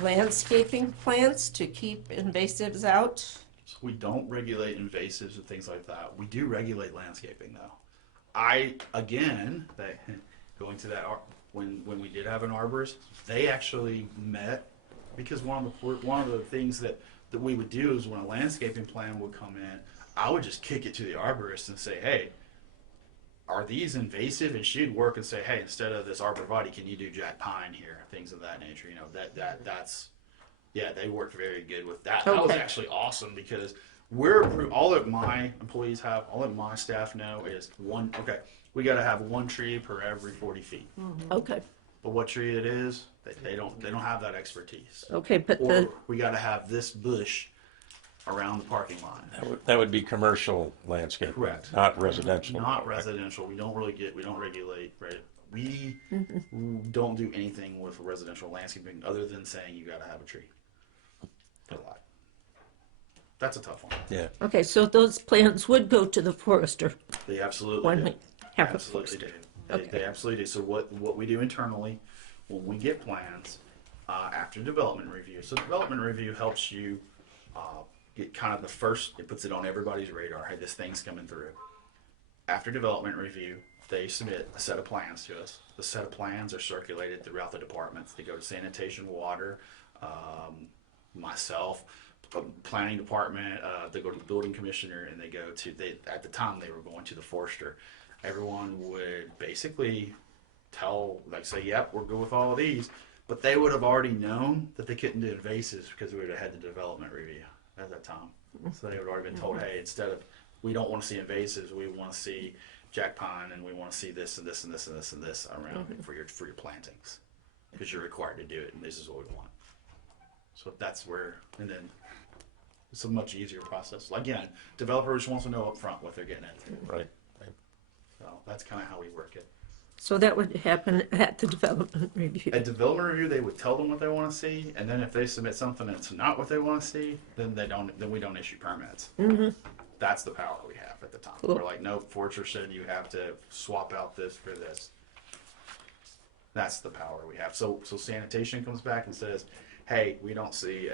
landscaping plants to keep invasives out? So we don't regulate invasives and things like that. We do regulate landscaping though. Going to that when we did have an arborist, they actually met because one of the things that we would do is when a landscaping plan would come in, I would just kick it to the arborist and say, hey, are these invasive? And she'd work and say, hey, instead of this arborvitae, can you do jack pine here? Things of that nature. They worked very good with that. That was Okay. actually awesome because all that my employees have, all that my staff know is we got to have 1 tree per every 40 feet. Okay, But what tree it is, they don't have that expertise. okay, but Or we got to have this bush around the parking lot. That would be commercial landscape. Correct. Not residential. Not residential. We don't regulate, right? We don't do anything with residential landscaping other than saying you got to have a tree per lot. That's a tough one. Yeah. okay, so those plants would go to the forester They absolutely when do. we have a Absolutely forester. do. They absolutely do. So what we do internally when we get plans after development review. So development review helps you get kind of it puts it on everybody's radar. Hey, this thing's coming through. After development review, they submit a set of plans to us. The set of plans are circulated throughout the departments. They go to sanitation, water, myself, planning department. They go to the building commissioner, and at the time they were going to the forester. Everyone would basically say, yep, we're good with all of these, but they would have already known that they couldn't do invasives because we would have had the development review at that time. So they would have already been told, hey, instead of, we don't want to see invasives, we want to see jack pine, and we want to see this and this and this and this and this around it for your plantings, because you're required to do it, and this is what we want. So that's where, and then it's a much easier process. Again, developer just wants to know up front what they're getting into. Right. So that's kind of how we work it. So that would happen at the development review. At development review, they would tell them what they want to see, and then if they submit something that's not what they want to see, then we don't issue permits. That's the power we have at the time. Cool. We're like, no, Forester said you have to swap out this for this. That's the power we have. So sanitation comes back and says, hey, we don't see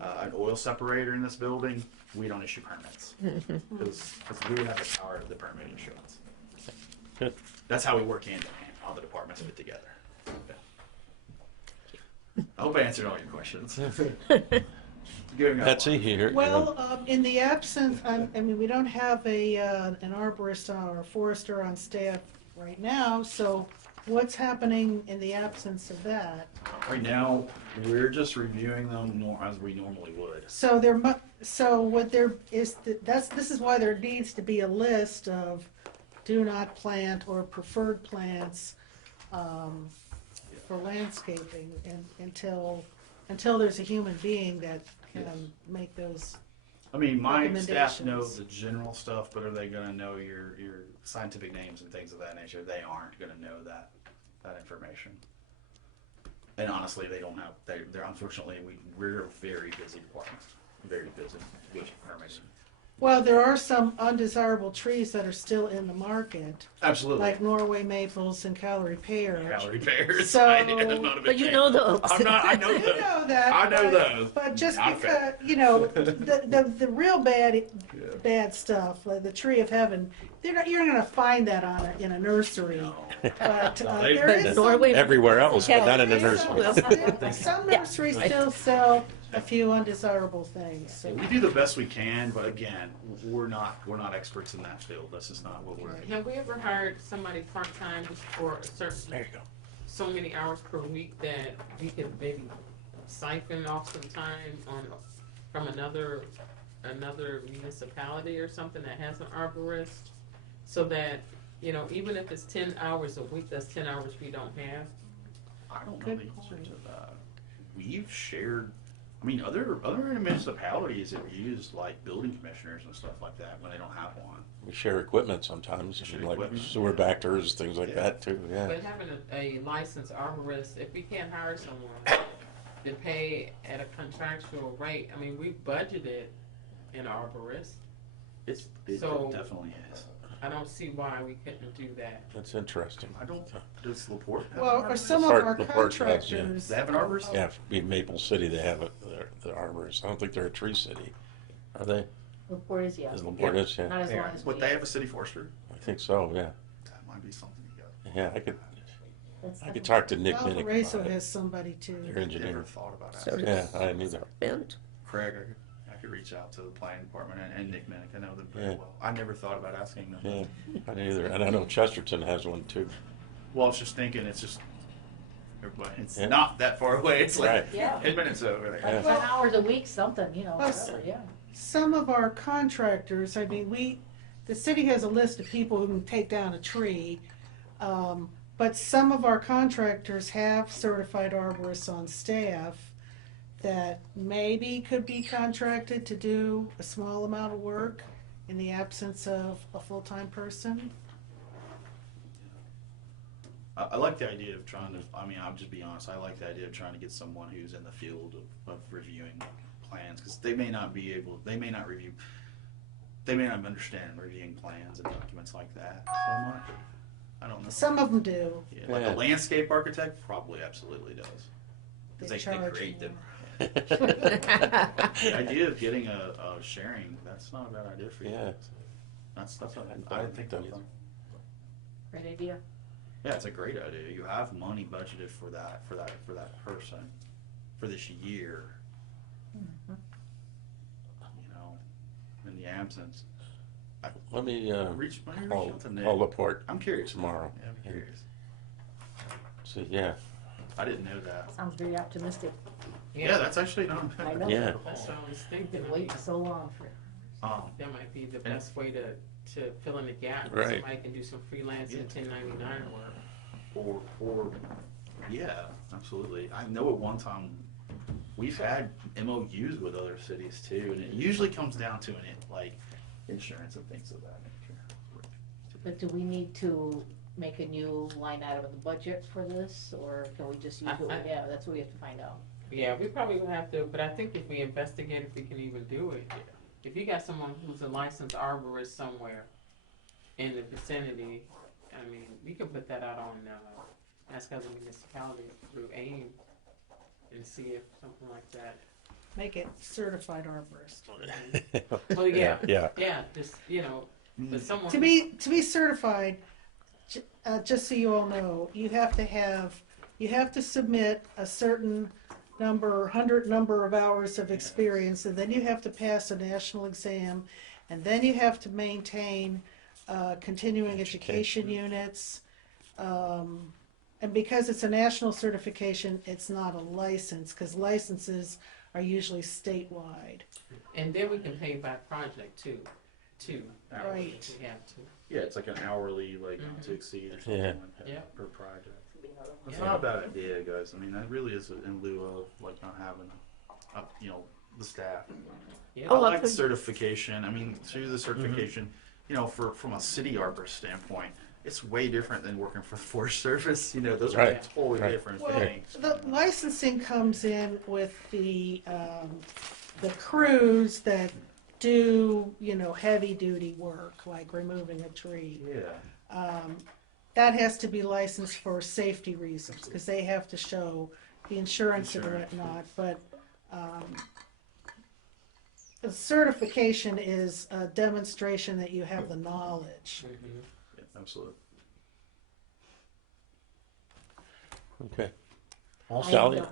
an oil separator in this building. We don't issue permits because we have the power of the permit issuance. Good. That's how we work hand in hand. All the departments fit together. I hope I answered all your questions. Betsy, here. Well, in the absence, we don't have an arborist or a forester on staff right now, so what's happening in the absence of that? Right now, we're just reviewing them as we normally would. So this is why there needs to be a list of do not plant or preferred plants for landscaping until there's a human being that can make those. I mean, my staff knows Recommendations. the general stuff, but are they going to know your scientific names and things of that nature? They aren't going to know that information. And honestly, they don't have, they're unfortunately, we're a very busy department, very busy with permitting. Well, there are some undesirable trees that are still in the market, Absolutely. like Norway maples and calorie pear. Calorie bears. So- I'm not a big But you fan. know those. I'm not, I know You those. know that. I know but- those. But just Not a fan. because, the real bad stuff, like the tree of heaven, you're not gonna find that in a nursery. But they- there is Norway- Everywhere else, but not in the some- nursery. Some Yeah. nurseries still sell a few undesirable things. So. We do the best we can, but again, we're not experts in that field. That's just not what we're. Have we ever hired somebody part-time just for a certain, There you go. so many hours per week that we could maybe siphon off some time from another municipality or something that has an arborist? So that, even if it's 10 hours a week, that's 10 hours we don't have. I don't know the answer to that. We've shared. I mean, other municipalities have used like building commissioners and stuff like that when they don't have one. We share equipment sometimes, Share like equipment. sewer backers, things like Yeah. that too, yeah. But having a licensed arborist, if we can't hire someone to pay at a contractual rate, I mean, we budgeted an arborist. It So- definitely is. I don't see why we couldn't do that. That's interesting. I don't. Does Laporte have Well, an or arborist? some of Part- our the part does, yeah. contractors. They have an arborist? Yeah, be Maple City, they have the arborists. I don't think they're a tree city. Are they? Report is yes. Is Laporte is, Not yeah. as long as we. But they have a city forester. I think so, yeah. That might be something you got. Yeah, That's I could talk to Nick Minnick Valparaiso about it. has somebody too. Their Never engineer. thought about So asking. Yeah, I knew that. Bent. Craig, I could reach out to the planning department and Nick Minnick. I know them very Yeah. well. I never thought about asking them. Yeah, I didn't either. And I know Chesterton has one too. Well, I was just thinking, it's just everybody. It's Yeah. not that far away. It's like Right. Yeah. 10 minutes over there. Yeah. 10 hours a week, something, Plus- whatever, yeah. Some of our contractors, I mean, the city has a list of people who can take down a tree. But some of our contractors have certified arborists on staff that maybe could be contracted to do a small amount of work in the absence of a full-time person. I like the idea of trying to. I mean, I'll just be honest. I like the idea of trying to get someone who's in the field of reviewing plans because they may not be able. They may not review. They may not understand reviewing plans and documents like that so much. I don't know. Some of them do. Yeah, like Yeah. a landscape architect probably absolutely does. Because they charge create them. more. The idea of getting a sharing, that's not a bad idea for you. Yeah. That's I didn't think that was. Great idea. Yeah, it's a great idea. You have money budgeted for that person for this year. You know, in the absence. Let me Reach call out to Nick. Laporte I'm curious. tomorrow. Yeah, I'm curious. So, yeah, I didn't know that. Sounds very optimistic. Yeah, that's actually not I know. Yeah. That's what I was thinking. Been waiting so long for. That might be the best way to fill in the gap. Right. Somebody can do some freelance and 1099 work. or yeah, absolutely. I know at one time we've had MOUs with other cities too, and it usually comes down to like insurance and things of that nature. But do we need to make a new line item in the budget for this, or can we just use what we have? That's what we have to find out. Yeah, we probably would have to, but I think if we investigate if we can even do it. If you got someone who's a licensed arborist somewhere in the vicinity, I mean, we can put that out on Ask Other Municipalities through AIM and see if something like that. Make it certified arborist. Well, yeah, yeah. yeah, just, but someone. To be certified, just so you all know, you have to submit a certain hundred number of hours of experience, and then you have to pass a national exam, and then you have to maintain continuing education units. And because it's a national certification, it's not a license, because licenses are usually statewide. And then we can pay by project too. Right. If we have to. Yeah, it's like an hourly, like not to exceed or something Yeah. like that Yeah. per project. It's Yeah. not a bad idea, guys. I mean, that really is in lieu of like not having, the staff. Yeah. I Oh, like okay. certification. I mean, through the certification, from a city arborist standpoint, it's way different than working for the Forest Service. You know, those are Right. totally Right. different Well, things. the licensing comes in with the crews that do, heavy duty work, like removing a tree. Yeah. That has to be licensed for safety reasons, because they have to show the insurance and whatnot, but, the certification is a demonstration that you have the knowledge. Yeah, absolutely. Okay. Also, Sally,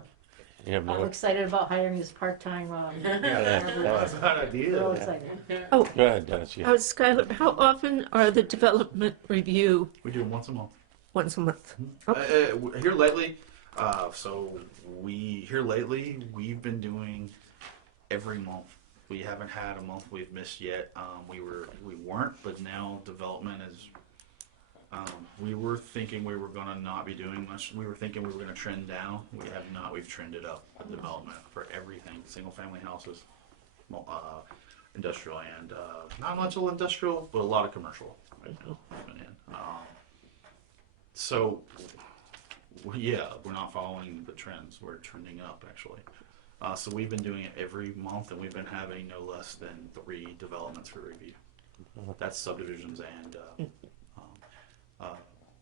you have I'm no, excited about hiring this part-time, That's a bad idea. real excited. Oh, go ahead, Dennis. Yeah. Skylar, how often are the development review? We do them once a month. Once a month? Here lately, we've been doing every month. We haven't had a month we've missed yet. We weren't, but now development is. We were thinking we were gonna not be doing much. We were thinking we were gonna trend down. We have not. We've trended up development for everything: single family houses, industrial, and not much of industrial, but a lot of commercial right now coming in. So, yeah, we're not following the trends. We're trending up, actually. So we've been doing it every month, and we've been having no less than 3 developments for review. That's subdivisions and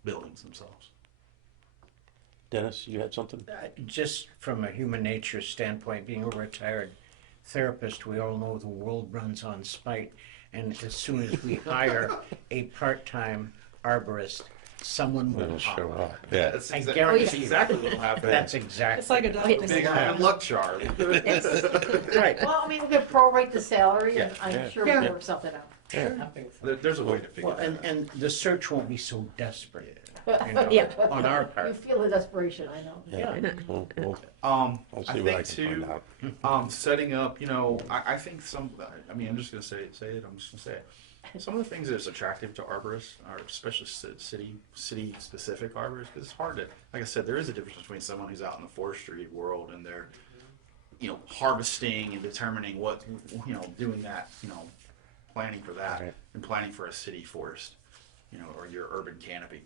buildings themselves. Dennis, you had something? just from a human nature standpoint, being a retired therapist, we all know the world runs on spite. And as soon as we hire a part-time arborist, someone will It'll pop show up. up. Yeah. That's I exactly, guarantee that's you. exactly what will happen. That's exactly. It's like a doctor's Big office. luck charm. right. Well, I mean, we could prorate the salary, and Yeah. I'm Yeah. sure we'll work something out. I think so. There's a way to figure Well, that out. and the search won't be so desperate, Yeah. on our You part. feel the desperation, I know. Yeah. We'll I'll see I what think I can too, find out. setting up, I think I'm just gonna say it, I'm just gonna say it. Some of the things that's attractive to arborists, are especially city-specific arborists, because it's hard to, like I said, there is a difference between someone who's out in the forestry world and they're, harvesting and determining what, doing that, planning for that, Right. and planning for a city forest, or your urban canopy.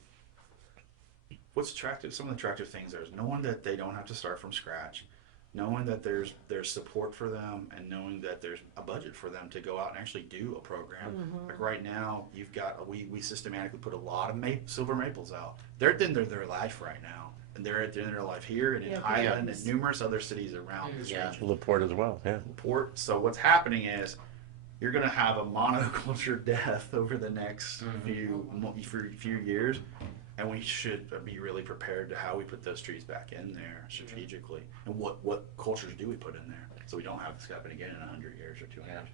What's attractive? Some of the attractive things there is knowing that they don't have to start from scratch, knowing that there's support for them, and knowing that there's a budget for them to go out and actually do a program. Like right now, you've got we systematically put a lot of silver maples out. They're at the end of their life right now, and they're at the end of their life here and in Yeah, Highland and numerous other cities around this Yeah. region. Laporte as well, yeah. Port. So what's happening is you're going to have a monoculture death over the next few years, and we should be really prepared to how we put those trees back in there strategically, and what cultures do we put in there, so we don't have this happen again in 100 years or 200 years.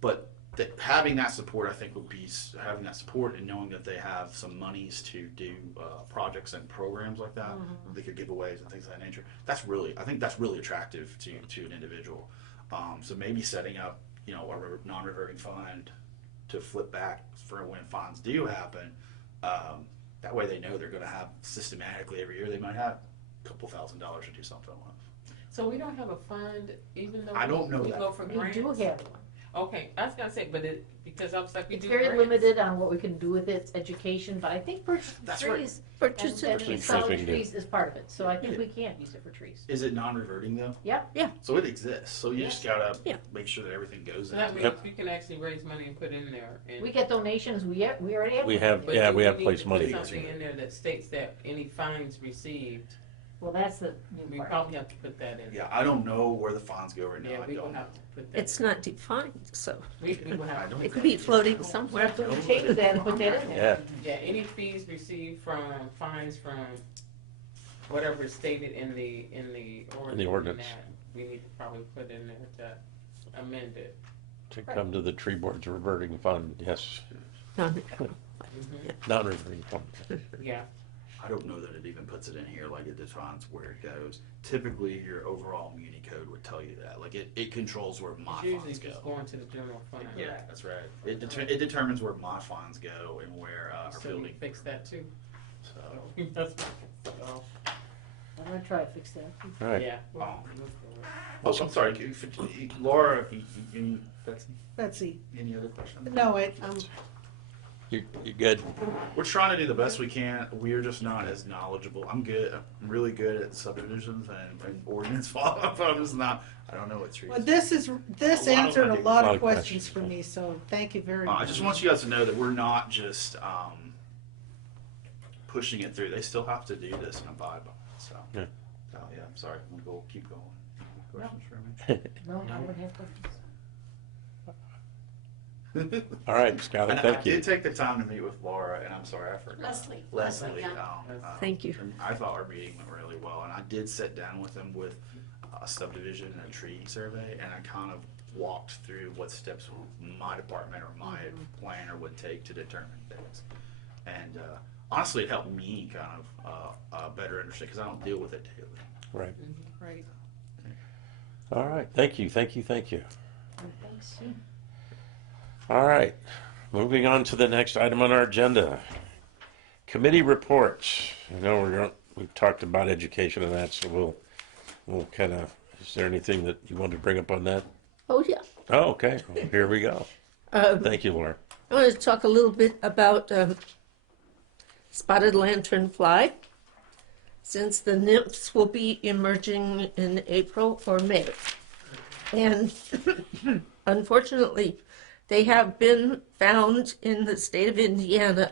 But having that support, I think, would be having that support and knowing that they have some monies to do projects and programs like that. They could giveaways and things of that nature. I think that's really attractive to an individual. So maybe setting up, a non-reverting fund to flip back for when funds do happen. That way they know they're going to have systematically every year. They might have a couple $1,000 to do something with. So we don't have a fund, even though I don't know we that. go for We grants? do have one. Okay, I was gonna say, but because I was like, we It's do very grants. limited on what we can do with its education, but I think purchasing That's right. trees Purchase and it. installing Something trees is part of it, so I think Yeah. we can use it for trees. Is it non-reverting though? Yep. So it exists. So you just gotta Yeah. make sure that everything goes So that into means it. we can actually raise money and put in there. And, We get donations, we already have. We one. have, but yeah, do we have need placed to money. Put something in there that states that any fines received, Well, that's the new we part. probably have to put that in. Yeah, I don't know where the funds go right now. Yeah, I we will don't know. have to put that. It's not defined, so We will have. it could be floating somewhere. So we change that and put that in there. Yeah, Yeah, any fees received from fines from whatever is stated in the ordinance. that, we need to probably put in there to amend it. to come to the tree board's reverting fund, yes, No, non-reverting fund. Yeah, I don't know that it even puts it in here like it defines where it goes. Typically, your overall muni code would tell you that. Like it controls where mod it's usually funds go. just going to the general fund. Yeah, that's right. It determines where mod funds go and where our So we building. fix that too. So, That's so, I'm gonna try to fix that. All right, yeah. oh, I'm sorry, Laura. Betsy, Betsy, any other questions? no, You good? We're trying to do the best we can. We're just not as knowledgeable. I'm good. I'm really good at subdivisions and ordinance follow-up. I'm just not. I don't know what trees. Well, this A lot answered of a lot ideas. of questions for me, so thank you very I much. just want you guys to know that we're not just pushing it through. They still have to do this and abide by it. So, Yeah. yeah. I'm sorry. I'm gonna keep going. Questions for me? No, I would have questions. All right, Skylar, And I thank did you. take the time to meet with Laura, and I'm sorry I forgot. Leslie. Leslie. Yeah. Thank you. And I thought our meeting went really well, and I did sit down with them with a subdivision and a tree survey, and I kind of walked through what steps my department or my planner would take to determine things. And honestly, it helped me kind of better understand because I don't deal with it daily. Right. Right. All right. Thank you. Thank you. Thank you. Thanks. All right. Moving on to the next item on our agenda. Committee reports. I know we've talked about education and that, so we'll kind of. Is there anything that you want to bring up on that? Oh, yeah. Oh, okay. Well, here we go. Thank you, Laura. I want to talk a little bit about spotted lanternfly, since the nymphs will be emerging in April or May. And unfortunately, they have been found in the state of Indiana,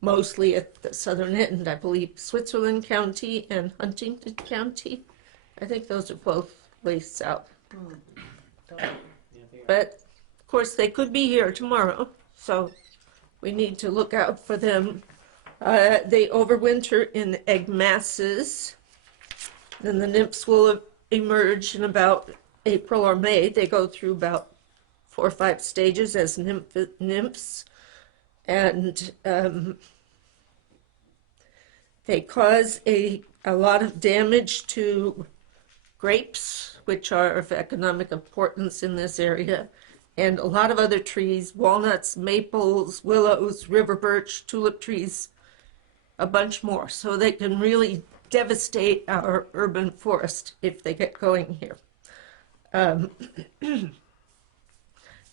mostly at the southern end, I believe, Switzerland County and Huntington County. I think those are both way south. But, of course, they could be here tomorrow, so we need to look out for them. They overwinter in egg masses. Then the nymphs will emerge in about April or May. They go through about 4 or 5 stages as nymphs. And they cause a lot of damage to grapes, which are of economic importance in this area, and a lot of other trees, walnuts, maples, willows, river birch, tulip trees, a bunch more. So they can really devastate our urban forest if they get going here.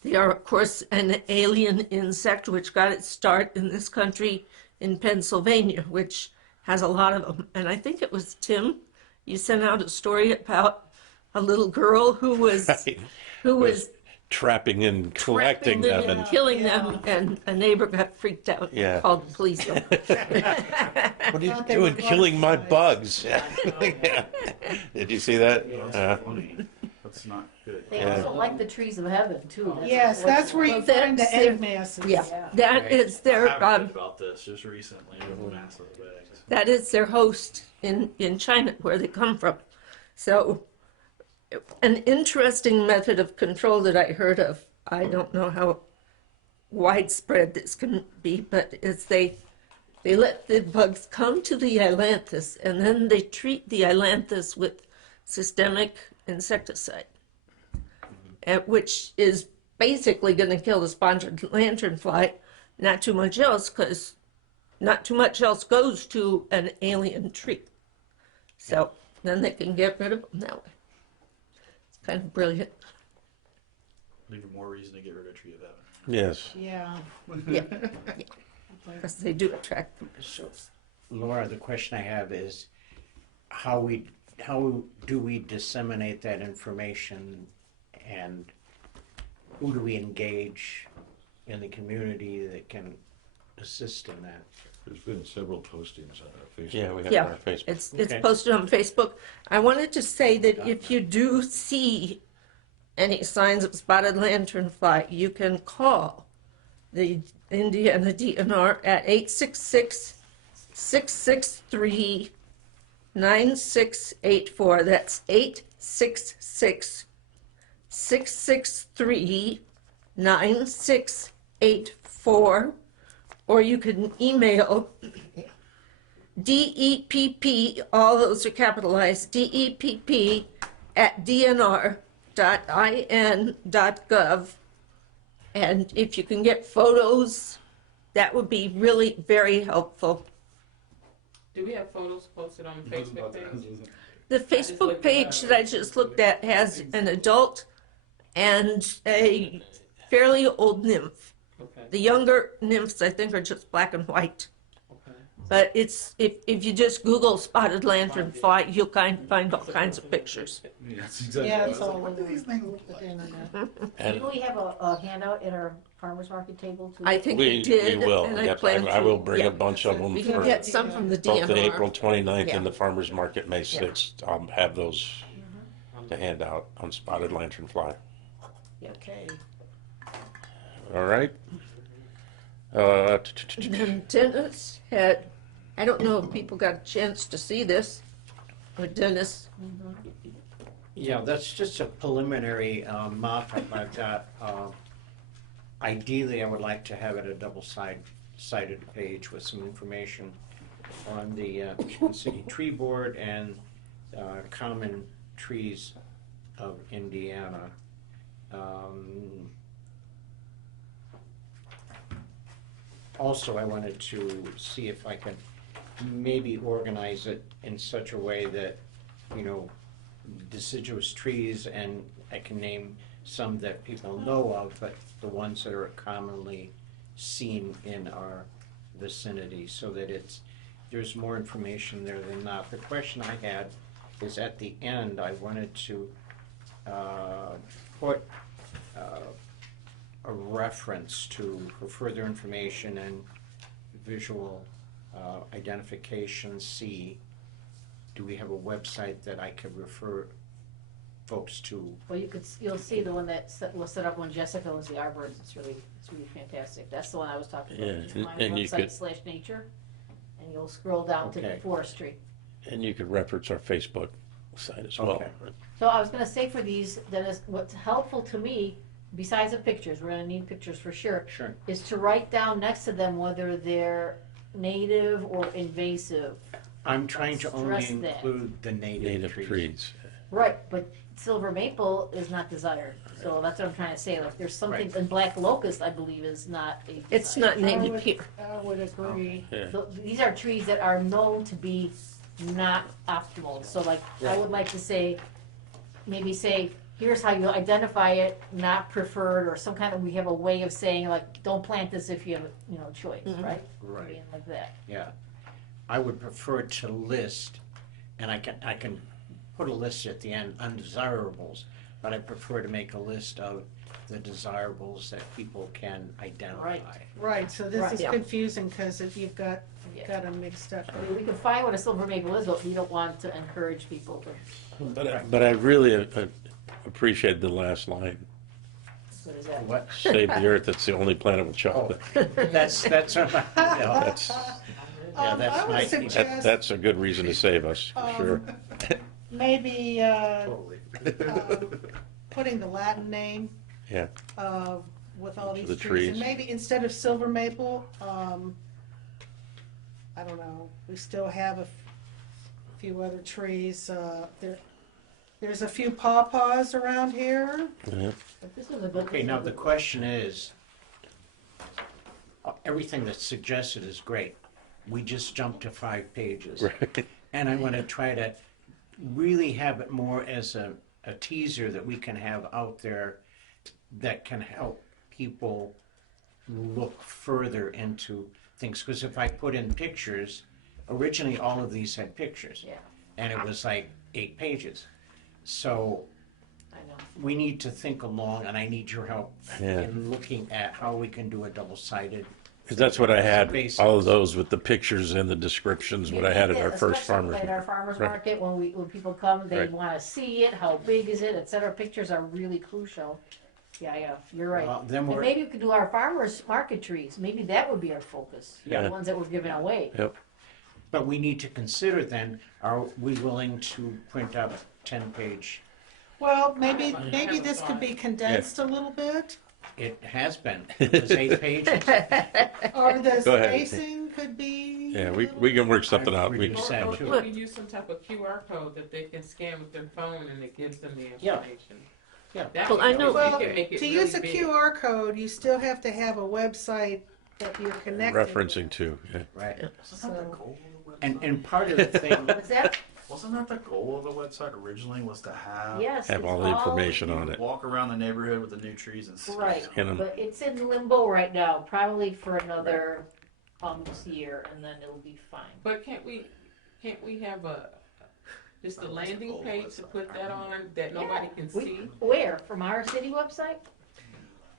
They are, of course, an alien insect which got its start in this country in Pennsylvania, which has a lot of them. And I think it was Tim, you sent out a story about a little girl who was Trapping and collecting trapping them. and killing them, and a neighbor got freaked out. Yeah. Called the police. What are you Thought they were doing killing my butterflies. bugs? Yeah. Did you see that? That's funny. That's not good. They Yeah. also like the trees of heaven too. Yes, that's where you Well, find the that's egg their- masses. Yeah, that is I their have read about this just recently with massive eggs. that is their host in China, where they come from. So, an interesting method of control that I heard of, I don't know how widespread this can be, but is they let the bugs come to the ailanthus, and then they treat the ailanthus with systemic insecticide, which is basically going to kill the spotted lanternfly, not too much else, because not too much else goes to an alien tree. So then they can get rid of them that way. It's kind of brilliant. Even more reason to get rid of Tree of Heaven. Yes. Yeah. Because they do attract them. So, Laura, the question I have is, how do we disseminate that information, and who do we engage in the community that can assist in that? There's been several postings on our Facebook. Yeah, we have Yeah, it on our Facebook. it's Okay. posted on Facebook. I wanted to say that if you do see any signs of spotted lanternfly, you can call the Indiana DNR at 866-663-9684. That's 866-663-9684. Or you can email DEPP, all those are capitalized, DEPP@dnr.in.gov. And if you can get photos, that would be really very helpful. Do we have photos posted on the Facebook page? The Facebook page that I just looked at has an adult and a fairly old nymph. Okay, The younger nymphs, I think, are just black and white. okay. But it's, if you just Google spotted lanternfly, you'll find all kinds of pictures. That's exactly Yeah, what I it's was like, all what over do these things look the like? internet. And Do we have a handout in our farmer's market table too? I think we we did, will. and I Yep, plan I to. will bring yeah. a bunch of them We can for get some from the both the April DNR. 29th Yeah. and the Farmers Market, May 6th. I'll have those to hand out on spotted lanternfly. Okay. All right? And Dennis had, I don't know if people got a chance to see this, but Dennis, Yeah, that's just a preliminary mock-up I've got. Ideally, I would like to have it a double-sided page with some information on the city tree board and common trees of Indiana. Also, I wanted to see if I could maybe organize it in such a way that, you know, deciduous trees, and I can name some that people know of, but the ones that are commonly seen in our vicinity, so that there's more information there than not. The question I had is at the end, I wanted to put a reference for further information and visual identification. See, do we have a website that I could refer folks to? Well, you'll see the one that was set up when Jessica was the arborist. It's really fantastic. That's the one I was talking about. Yeah, You can find and you could- website/nature, and you'll scroll down to the Okay. forestry. And you could reference our Facebook site as well. Okay. So I was gonna say for these, Dennis, what's helpful to me, besides the pictures, we're gonna need pictures for sure, Sure. is to write down next to them whether they're native or invasive. I'm trying to only Stress that. include the native Native trees. trees. Right, but silver maple is not desired. So that's what I'm trying to say. Like, there's something, Right. and black locust, I believe, is not a desired. it's not native here. I would agree. Yeah. These are trees that are known to be not optimal. So like, I would like to say, maybe say, here's how you identify it, not preferred, or some kind of, we have a way of saying like, don't plant this if you have, choice, right? Right. Being like that. Yeah. I would prefer to list, and I can put a list at the end, undesirables, but I prefer to make a list of the desirables that people can identify. Right. Right, so this Right. is Yeah. confusing because if you've got Yeah. them mixed up. I mean, we can find what a silver maple is, but we don't want to encourage people to, But I really appreciate the last line. what is that? What? Save the earth, it's the only planet with chocolate. That's, yeah, That's, that's I would nice. suggest that's a good reason to save us, for sure. maybe Totally. putting the Latin name Yeah. with all these The trees. trees. And maybe instead of silver maple, I don't know, we still have a few other trees. There's a few pawpaws around here. Yeah. But this is a good. Okay, now the question is, everything that's suggested is great. We just jumped to 5 pages. Right. And I want to try to really have it more as a teaser that we can have out there that can help people look further into things. Because if I put in pictures, originally all of these had pictures. Yeah, And it was like 8 pages. So I know. we need to think along, and I need your help Yeah. in looking at how we can do a double-sided. 'Cause that's what I had, Basics. all of those with the pictures and the descriptions, what I had at our first Especially farmer's. At our farmer's Right. market, when people come, they Right. wanna see it, how big is it, et cetera. Pictures are really crucial. Yeah, you're right. Then And we're, maybe we could do our farmer's market trees. Maybe that would be our focus. Yeah. The ones that we're giving away. Yep. but we need to consider then, are we willing to print out a 10-page? Well, maybe this could be condensed a little bit, It has been. It was 8 pages. or the Go ahead. spacing could be. Yeah, a we little- can work something out. I'd We, reduce Or that or too. we use some type of QR code that they can scan with their phone and it gives them the Yeah. information. Yeah. That Well, way I we know- Well, can make it to really use a big. QR code, you still have to have a website that you're connected. referencing to, yeah. Right. So, And part of the thing, What's that? Wasn't that the goal of the website originally? Was to have Yes. Have it's all the information on it. walk around the neighborhood with the new trees and see. Right, And, but it's in limbo right now, probably for another almost year, and then it'll be fine. But can't we have just a landing page to put that on that nobody can We- see? Where? From our city website?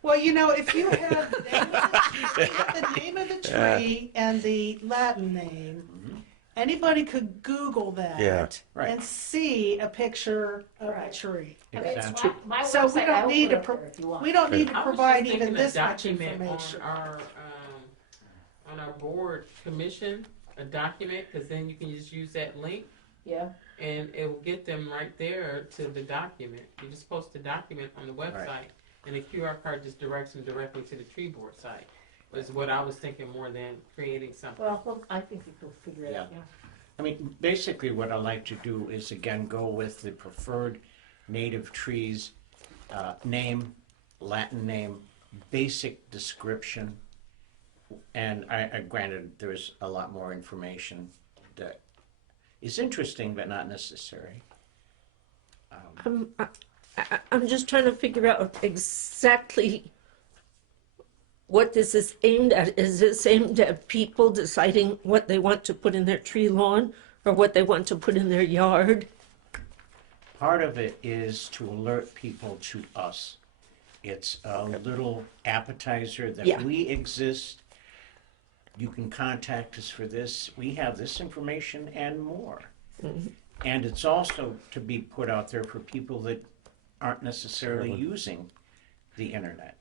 Well, you know, if you have the name of the tree and the Latin name, anybody could Google Yeah. that Right. and see a picture of Right. a tree. I mean, it's Exactly. my So we website, I don't will need put to, it up there if you want. we don't need to I was just provide thinking even a this much document information. on our board commission, a document, because then you can just use that link Yeah, and it will get them right there to the document. You just post the document on the website, and the QR code just directs them directly to the tree board site. Is what I was thinking more than creating something. well, I think we can figure it out, yeah. I mean, basically what I like to do is again go with the preferred native trees, name, Latin name, basic description. And I granted there's a lot more information that is interesting but not necessary. I'm just trying to figure out exactly what this is aimed at. Is this aimed at people deciding what they want to put in their tree lawn or what they want to put in their yard? Part of it is to alert people to us. It's a little appetizer that Yeah. we exist. You can contact us for this. We have this information and more. And it's also to be put out there for people that aren't necessarily using the internet.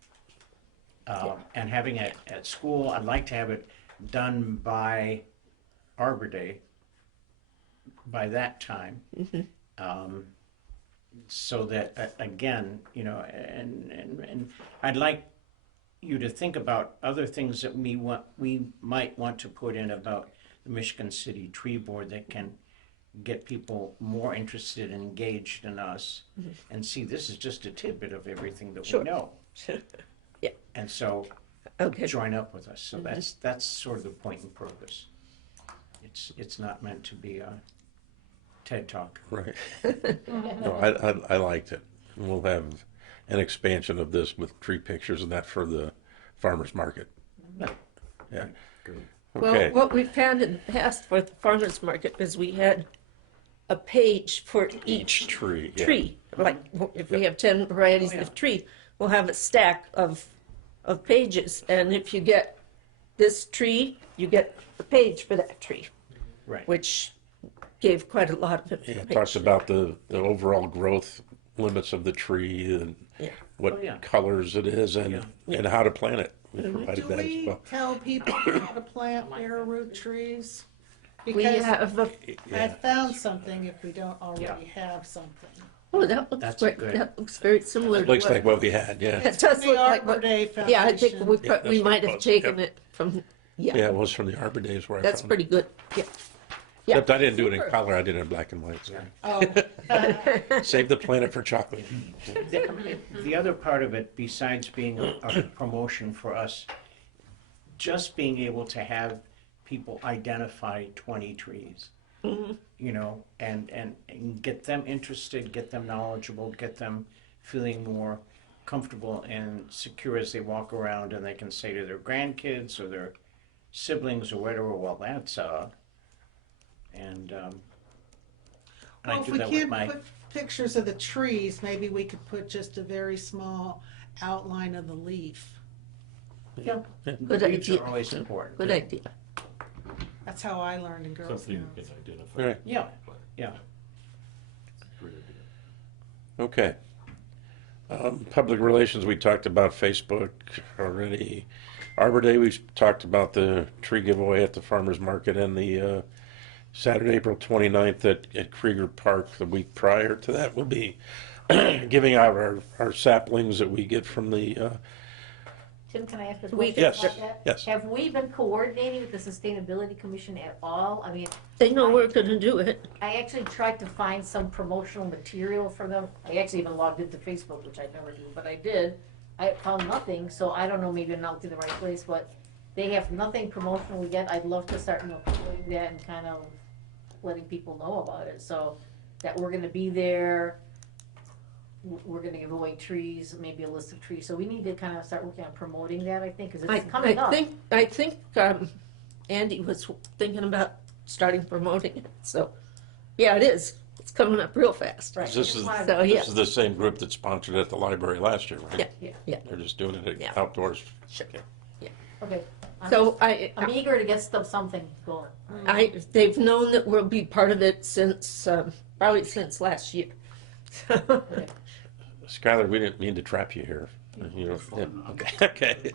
And having it at school, I'd like to have it done by Arbor Day, by that time. So that, again, you know, and I'd like you to think about other things that we might want to put in about the Michigan City Tree Board that can get people more interested and engaged in us and see this is just a tidbit of everything that Sure. we know. Yeah. And so Okay. join up with us. So that's sort of the point and purpose. It's not meant to be a TED Talk. right. No, I liked it. And we'll have an expansion of this with tree pictures and that for the farmer's market. Yeah. Well, Okay. what we've had in the past for the farmer's market is we had a page for each Tree. Yeah. tree. Like if we have 10 varieties of tree, we'll have a stack of pages. And if you get this tree, you get a page for that tree, Right. which gave quite a lot of Yeah, information. it talks about the overall growth limits of the tree and Yeah. what Oh, yeah. colors it is and how to plant it. We provided Do that as we well. tell people how to plant arrowroot trees? We Because have a, I found something if we don't already have something. oh, that looks That's great. good. That looks very similar to Looks what. like what we had, yeah. It does The look like Arbor what. Day Yeah, I think Foundation. we, Yeah, that's we what might it have was. taken Yep. it from, Yeah, yeah, it was from the Arbor Days where I that's found pretty it. good. Yeah. Yeah. Except I didn't do it in Super. color, I did it in black and white. So. Oh, Save the planet for chocolate. The other part of it, besides being a promotion for us, just being able to have people identify 20 trees, you know, and get them interested, get them knowledgeable, get them feeling more comfortable and secure as they walk around, and they can say to their grandkids or their siblings or whatever, well, that's and I well, if do we that with can't my. put pictures of the trees, maybe we could put just a very small outline of the leaf. Yeah. Good Leaves idea. are always important. Good idea. That's how I learned in Girl Something you Scouts. can identify. Right. Yeah, yeah. Great idea. Okay. Public relations, we talked about Facebook already. Arbor Day, we talked about the tree giveaway at the farmer's market and the Saturday, April 29th at Krieger Park. The week prior to that, we'll be giving out our saplings that we get from the, Tim, can I ask a We- question Yes, about that? yes. Have we been coordinating with the Sustainability Commission at all? I mean, They know we're gonna do it. I actually tried to find some promotional material for them. I actually even logged into Facebook, which I never do, but I did. I found nothing, so I don't know, maybe I'm not to the right place, but they have nothing promotional yet. I'd love to start, doing that and kind of letting people know about it, so that we're gonna be there. We're gonna give away trees, maybe a list of trees, so we need to kind of start working on promoting that, I think, because it's coming up. I think Andy was thinking about starting promoting it, so, yeah, it is. It's coming up real fast. Right. This is, So, yeah. this is the same group that sponsored at the library last year, right? Yeah, Yeah. yeah. They're just doing it Yeah. outdoors. Sure. Okay. Okay. So I'm eager to get something going. they've known that we'll be part of it since, probably since last year. Skylar, we didn't mean to trap you here. You know, yeah, okay, okay.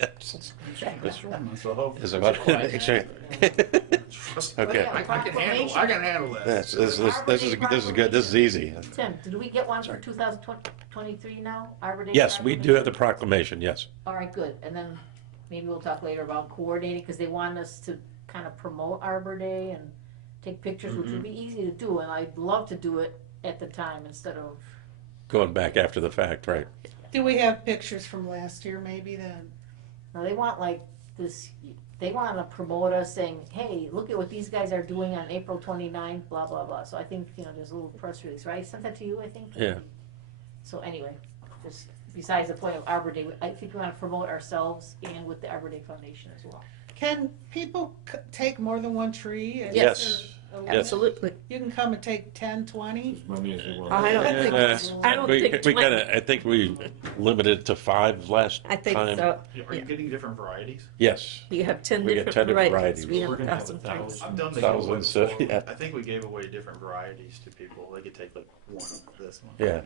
So hope. Is it about- Okay. Yeah, I can handle that. This is good, this is easy. Tim, did we get one for 2023 now? Arbor Day? Yes, we do have the proclamation, yes. All right, good, and then maybe we'll talk later about coordinating, because they want us to kind of promote Arbor Day and take pictures, which would be easy to do, and I'd love to do it at the time instead of, Going back after the fact, right? Do we have pictures from last year maybe then? no, they want like this, they want to promote us saying, hey, look at what these guys are doing on April 29th, blah, blah, blah, so I think, there's a little press release, right? I sent that to you, I think? Yeah. So anyway, just besides the point of Arbor Day, I think we want to promote ourselves and with the Arbor Day Foundation as well. Can people take more than one tree? Is Yes. there a limit? Absolutely. You can come and take 10, 20? As many as you want. I don't think, I don't We think we 20. kinda, I think we limited it to 5 last I think time. so. Are you getting different varieties? Yes, We have 10 We get different 10 different varieties. varieties. We have We're gonna have 1,000 1,000. trees. I've done the Thousands, giveaway before. yeah. I think we gave away different varieties to people. They could take like one of this one. yeah.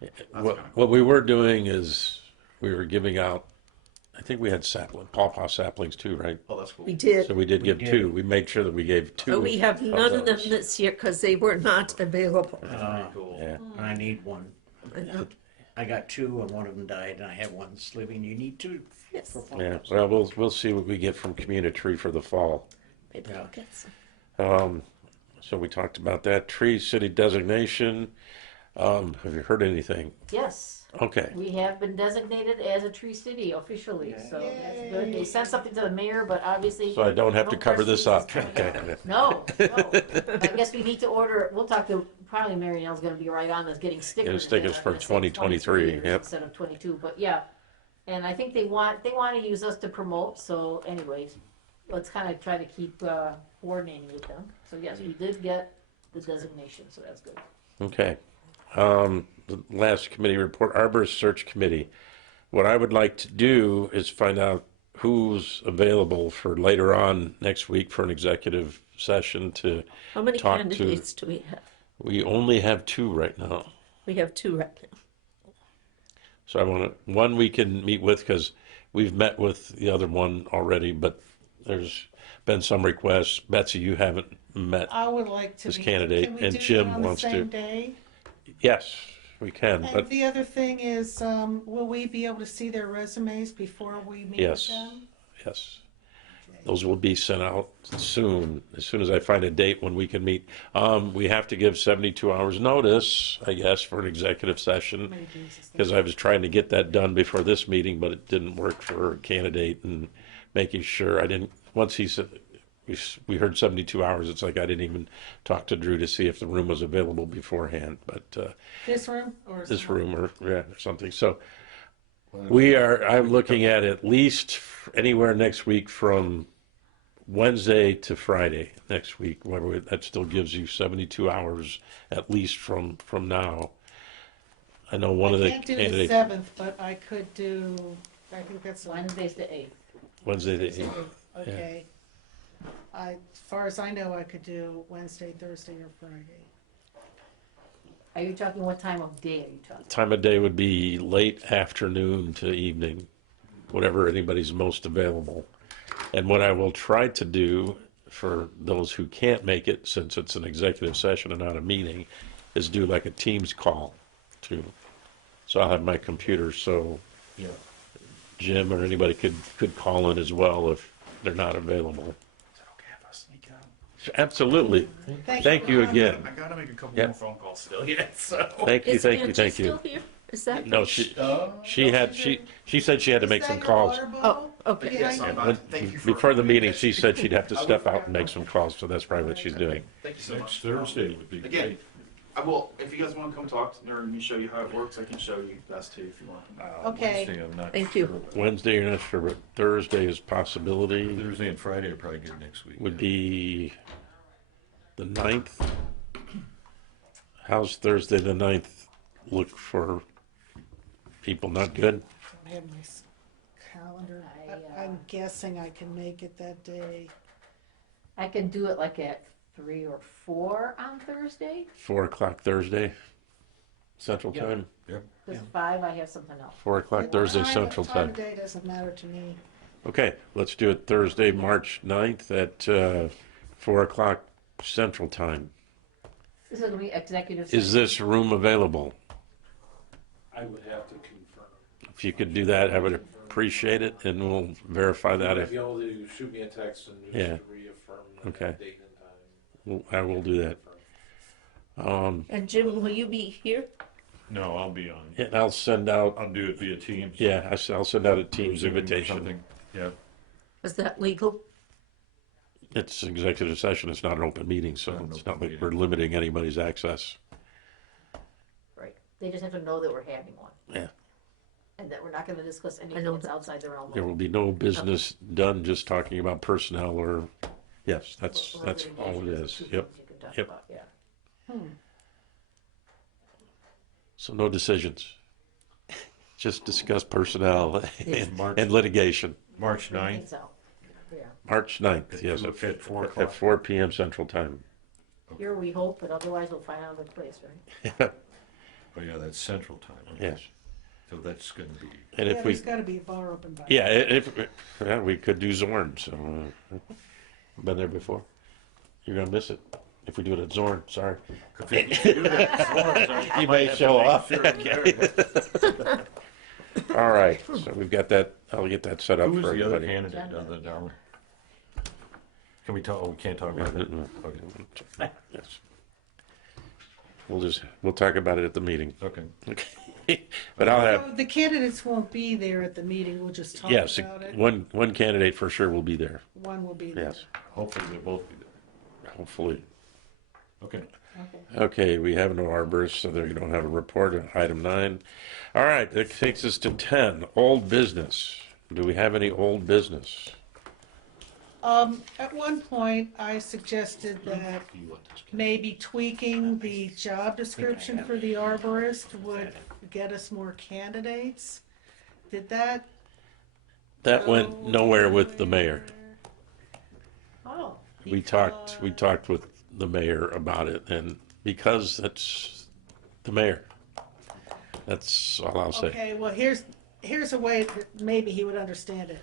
That's What, kinda what we were doing is, we were giving out, I think we had pawpaw saplings too, right? Oh, that's cool. We did. So we did give We did. 2. We made sure that we gave 2. But we have none of them those. this year because they were not available. That's pretty cool. Yeah. I need one. Uh, I got 2 and one of them died, and I have one living. You need 2 Yes. for fall. Yeah, well, we'll see what we get from Community Tree for the fall. Maybe Yeah. I'll get some. So we talked about that. Tree city designation. Have you heard anything? Yes, Okay. we have been designated as a tree city officially, so that's good. They sent something to the mayor, but obviously. So I don't have to no cover press this up. release is coming Okay. out. No. I guess we need to order, we'll talk to, probably Mary Ann's gonna be right on this, getting stickers. Getting stickers in, for that say 2023, yep. Instead of 22, but yeah. And I think they want to use us to promote, so anyways, let's kind of try to keep coordinating with them. So yes, we did get the designation, so that's good. Okay. The last committee report, Arborist Search Committee. What I would like to do is find out who's available for later on next week for an executive session to How many talk to. candidates do we have? We only have 2 right now. We have 2 right now. So I want to, one we can meet with, because we've met with the other one already, but there's been some requests. Betsy, you haven't met. I would like to. This meet- candidate, can we and do it Jim on the wants to. same day? Yes, we can, And but the other thing is, will we be able to see their resumes before we meet with Yes. them? yes. Those will be sent out soon, as soon as I find a date when we can meet. We have to give 72 hours notice, I guess, for an executive session, Maybe Jesus. because I was trying to get that done before this meeting, but it didn't work for a candidate, and making sure I didn't, once he said, we heard 72 hours, it's like I didn't even talk to Drew to see if the room was available beforehand, but This room or? this some- room or something. So I'm looking at least anywhere next week from Wednesday to Friday next week. That still gives you 72 hours at least from now. I know one of the I can't do the candidates, 7th, but I could do, I think that's. Wednesday's the 8th. Wednesday the 8th. Okay. As far as I know, I could do Wednesday, Thursday, or Friday. Are you talking, what time of day are you talking? Time of day would be late afternoon to evening, whatever anybody's most available. And what I will try to do for those who can't make it, since it's an executive session and not a meeting, is do like a Teams call too. So I'll have my computer, so Yeah. Jim or anybody could call in as well if they're not available. Is that okay if I sneak out? Absolutely. Thank you again. I gotta make a couple Yeah. more phone calls still yet, so. Thank you, Is thank you, Angie thank still you. here? Is that? No, she said she had to make some calls. Oh, Okay. Yes, thank you for. Before the meeting, she said she'd have to step out and make some calls, so that's probably what she's doing. Thank you so Next much. Thursday would be Again, great. I will, if you guys want to come talk to her and show you how it works, I can show you guys too if you want. Okay. Wednesday, I'm not Thank you. sure. Wednesday, you're not sure, but Thursday is possibility. Thursday and Friday are probably good next week. Would be the 9th. How's Thursday the 9th look for people? Not good? I don't have my calendar. I, I'm guessing I can make it that day. I can do it like at 3 or 4 on Thursday. 4 o'clock Thursday, Central Yeah. Time. Yep. Because 5, I have something else. 4 o'clock Thursday, Time- Central Time Time. of day doesn't matter to me. Okay, let's do it Thursday, March 9th at 4 o'clock Central Time. This is going to be executive Is session. this room available? I would have to confirm. If you could do that, I would appreciate it, and we'll verify that. Might If be able to shoot me a text and Yeah. just reaffirm Okay. that date and time. I will do that. And Jim, will you be here? No, I'll be on. And I'll send out. I'll do it via Teams. Yeah, I'll send out a Teams Zoom or invitation. something. Yeah. Is that legal? It's executive session. It's not an open meeting, so Not an it's open not like meeting. we're limiting anybody's access. Right. They just have to know that we're having one. Yeah. And that we're not going to discuss anything know that's that. outside the realm There of will be no business done, just talking about personnel or, yes, that's or all it litigation. is. Two Yep. things you can talk Yep. about, yeah. So no decisions. Just discuss personnel March- and litigation. March Bring 9th. things out. Yeah. March 9th, yes, At 4 at o'clock. 4 p.m. Central Time. Here we hope, but otherwise we'll find out a place, right? Oh, yeah, that's Central Time. Okay. Yes. So that's going to be, And Yeah, if we, there's gotta be a bar open by. yeah, yeah, we could do Zorn, so, been there before. You're gonna miss it if we do it at Zorn, sorry. You may show up. All right, so we've got that, I'll get that set up Who was for the other everybody. candidate other than Darwin? Can we talk, oh, we can't talk about that? Okay. Yes. We'll talk about it at the meeting. Okay. Okay. But I'll have, So the candidates won't be there at the meeting, we'll just talk yes, about it. one candidate for sure will be there, One will be there. yes, Hopefully they'll both be there. hopefully. Okay. Okay, we have no arborists, so they don't have a report on item 9. All right, that takes us to 10, old business. Do we have any old business? At one point, I suggested that maybe tweaking the job description for the arborist would get us more candidates. Did that? That went nowhere with the mayor. Oh, We talked with the mayor about it, and because that's the mayor, that's all I'll say. Okay, well, here's a way that maybe he would understand it.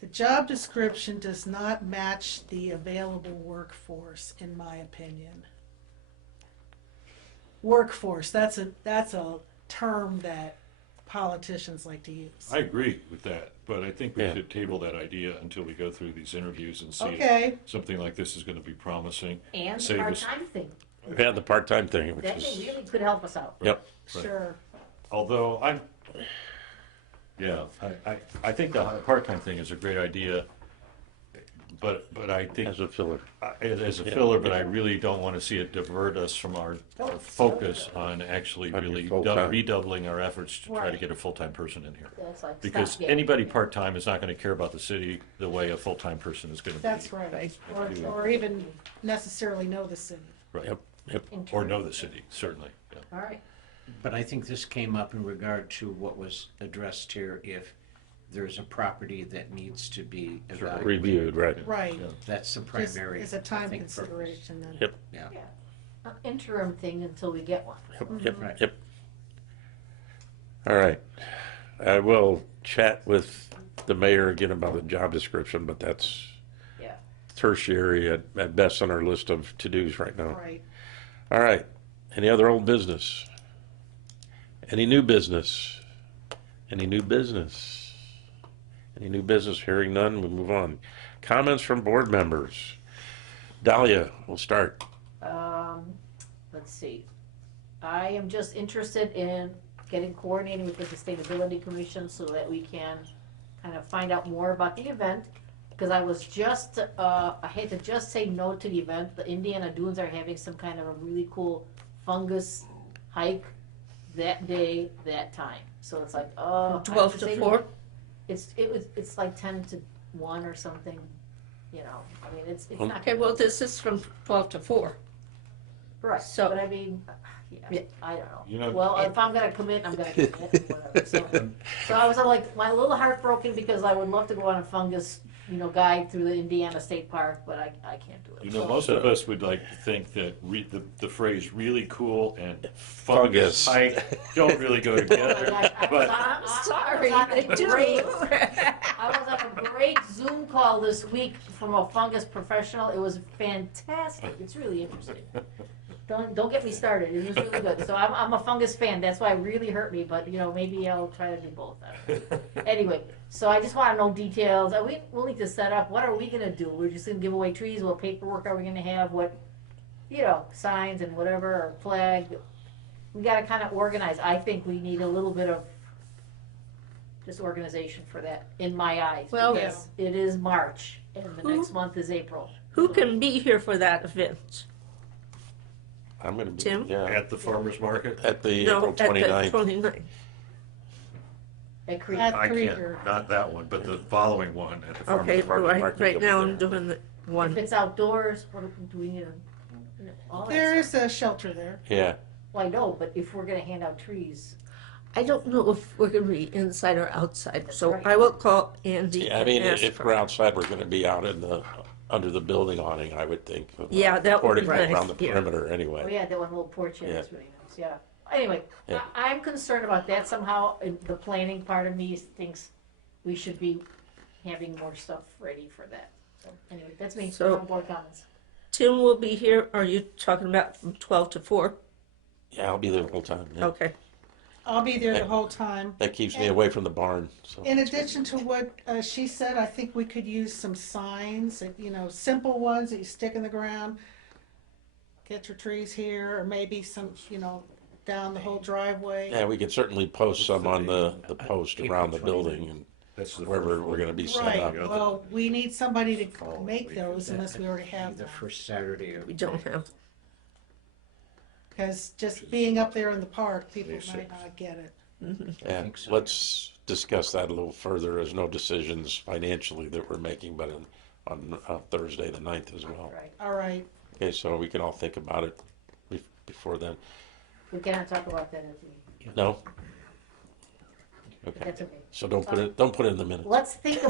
The job description does not match the available workforce, in my opinion. Workforce, that's a term that politicians like to use. I agree with that, but I think we Yeah. should table that idea until we go through these interviews and see Okay. if something like this is going to be promising. and the Save us- part-time thing. We had the part-time thing, which That is, thing really could help us out. yep, Sure. Although I think the part-time thing is a great idea, but I think as a filler. as a filler, but I really don't want to see it divert us from our focus on actually On your really full-time. redoubling our efforts to try to Right. get a full-time person in here. That's like Because stopgap. anybody part-time is not going to care about the city the way a full-time person is going to be. That's right. Or even necessarily know the city. Right. Yep, yep. Or know the city, certainly. Yeah. All right. But I think this came up in regard to what was addressed here, if there's a property that needs to be evaluated. Reviewed, right. Right. That's the Just primary, as a I time think, purpose. consideration then. Yep, Yeah, Yeah. An interim thing until we get one. yep, Right. yep. All right. I will chat with the mayor again about the job description, but that's Yeah. tertiary at best on our list of to-dos right now. Right. All right. Any other old business? Any new business? Any new business? Any new business? Hearing none, we move on. Comments from board members. Dahlia, we'll start. Let's see. I am just interested in getting coordinated with the Sustainability Commission so that we can kind of find out more about the event. Because I was just, I had to just say no to the event. The Indiana Dunes are having some kind of a really cool fungus hike that day, that time. So it's like, oh. I 12 have to say 4? no. It's like 10 to 1 or something, you know, I mean, it's not. Okay, well, this is from 12 to 4. Right, So- but I mean, Yeah. yeah, I don't know. You know- Well, if I'm gonna commit, I'm gonna commit, whatever. So I was like, my little heartbroken because I would love to go on a fungus, you know, guide through the Indiana State Park, but I can't do it. You know, So- most of us would like to think that the phrase "really cool" and fungus Fungus. hike don't really go Oh my together. gosh, But I'm sorry, I was on they a do. great- I was on a great Zoom call this week from a fungus professional. It was fantastic. It's really interesting. Don't get me started. It was really good. So I'm a fungus fan. That's why it really hurt me. But you know, maybe I'll try to do both. I don't know. Anyway, so I just want to know details. Are we willing to set up? What are we gonna do? We're just gonna give away trees. What paperwork are we gonna have? What, you know, signs and whatever, or flag. We gotta kind of organize. I think we need a little bit of just organization for that, in my eyes. Well- because it is March and the next month is April. Who can be here for that event? I'm gonna be, Tim? yeah, at the farmer's market, at the No, April at the 29th. 29th. At Creek. At I Krieger. can't, not that one, but the following one at the farmer's Okay, market. right now I'm doing the If one. it's outdoors, what do we need? All that There stuff. is a shelter there. Yeah, Well, I know, but if we're gonna hand out trees, I don't know if we're gonna be inside or outside, so right. I will call Andy yeah, I and mean, ask if her. we're outside, we're gonna be out in the, under the building awning, I would think. Yeah, that would be Supporting nice, around the yeah. perimeter oh anyway. yeah, that one little porch, yeah, Yeah. that's really nice, yeah. Anyway, Yeah. I'm concerned about that somehow, and the planning part of me thinks we should be having more stuff ready for that. So, anyway, that's me, So- board comments. Tim will be here, are you talking about from 12 to 4? Yeah, I'll be there the whole time, yeah. Okay, I'll be there the whole time. That keeps me away from the barn, so. In addition to what she said, I think we could use some signs, you know, simple ones that you stick in the ground. Get your trees here, or maybe some, you know, down the whole driveway. Yeah, we could certainly post some on the post April around the 29th. building and That's the wherever first we're one. gonna be set Right, up. well, we need somebody to Following make week. those unless we already have The them. first Saturday of. we don't have. Because just being up there in the park, people May might 6th. not get it. Yeah, think so. let's discuss that a little further. There's no decisions financially that we're making, but on Thursday, the 9th as well. Right, All right, Okay, so we can all think about it before then. we cannot talk about that at the, No? Okay, that's okay. so don't put it in the minutes. Let's think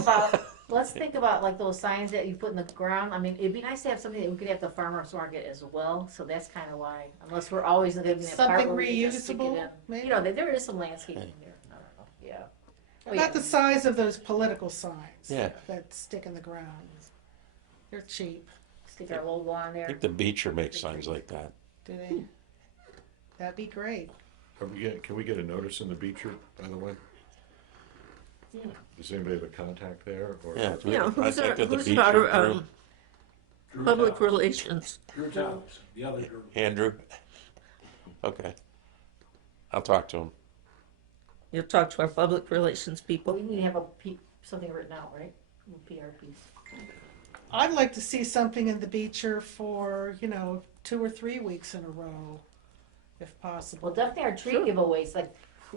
about like those signs that you put in the ground. I mean, it'd be nice to have something that we could have at the farmer's market as well, so that's kind of why, unless we're always living in that part Something where we can just stick it reusable, in. maybe? You know, there is some landscaping there, I don't know, yeah. Oh, not yeah. the size of those political signs Yeah. that stick in the ground. They're cheap, Stick our logo on I there. think the Beecher makes signs like that. do they? That'd be great. Can we get a notice in the Beecher, by the way? Yeah. Does anybody have a contact there? Or Yeah. Yeah, I who's think that the who's Beecher our group- Drew public Downs. relations? Drew Downs, the other Drew. Andrew? Okay. I'll talk to him. You'll talk to our public relations But people. we need to have something written out, right? PRPs. I'd like to see something in the Beecher for, you know, 2 or 3 weeks in a row, if possible. Well, definitely our tree giveaways, like,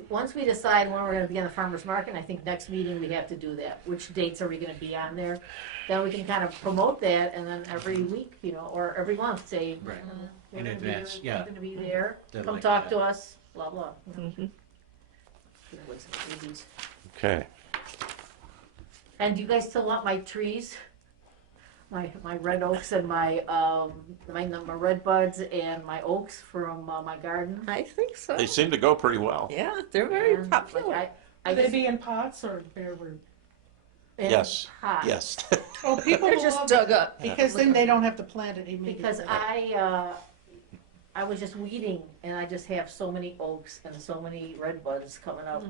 once we decide when we're gonna be on the farmer's market, I think next meeting we have to do that. Which dates are we gonna be on there? Then we can kind of promote that, and then every week, you know, or every month, say. Right. we're In gonna be advance, there, yeah. We're gonna be there, They'd come like talk that. to us, blah, blah. you know. Mhm. Giveaways and freebies. Okay. And do you guys still want my trees? My red oaks and my red buds and my oaks from my garden? I think so. They seem to go pretty well. Yeah, they're very And, like, popular. I Would they just- be in pots or bare root? and Yes. hot. Yes. Oh, people They're will just love dug it, up. because then they don't have to plant it immediately. Because I was just weeding, and I just have so many oaks and so many red buds coming up.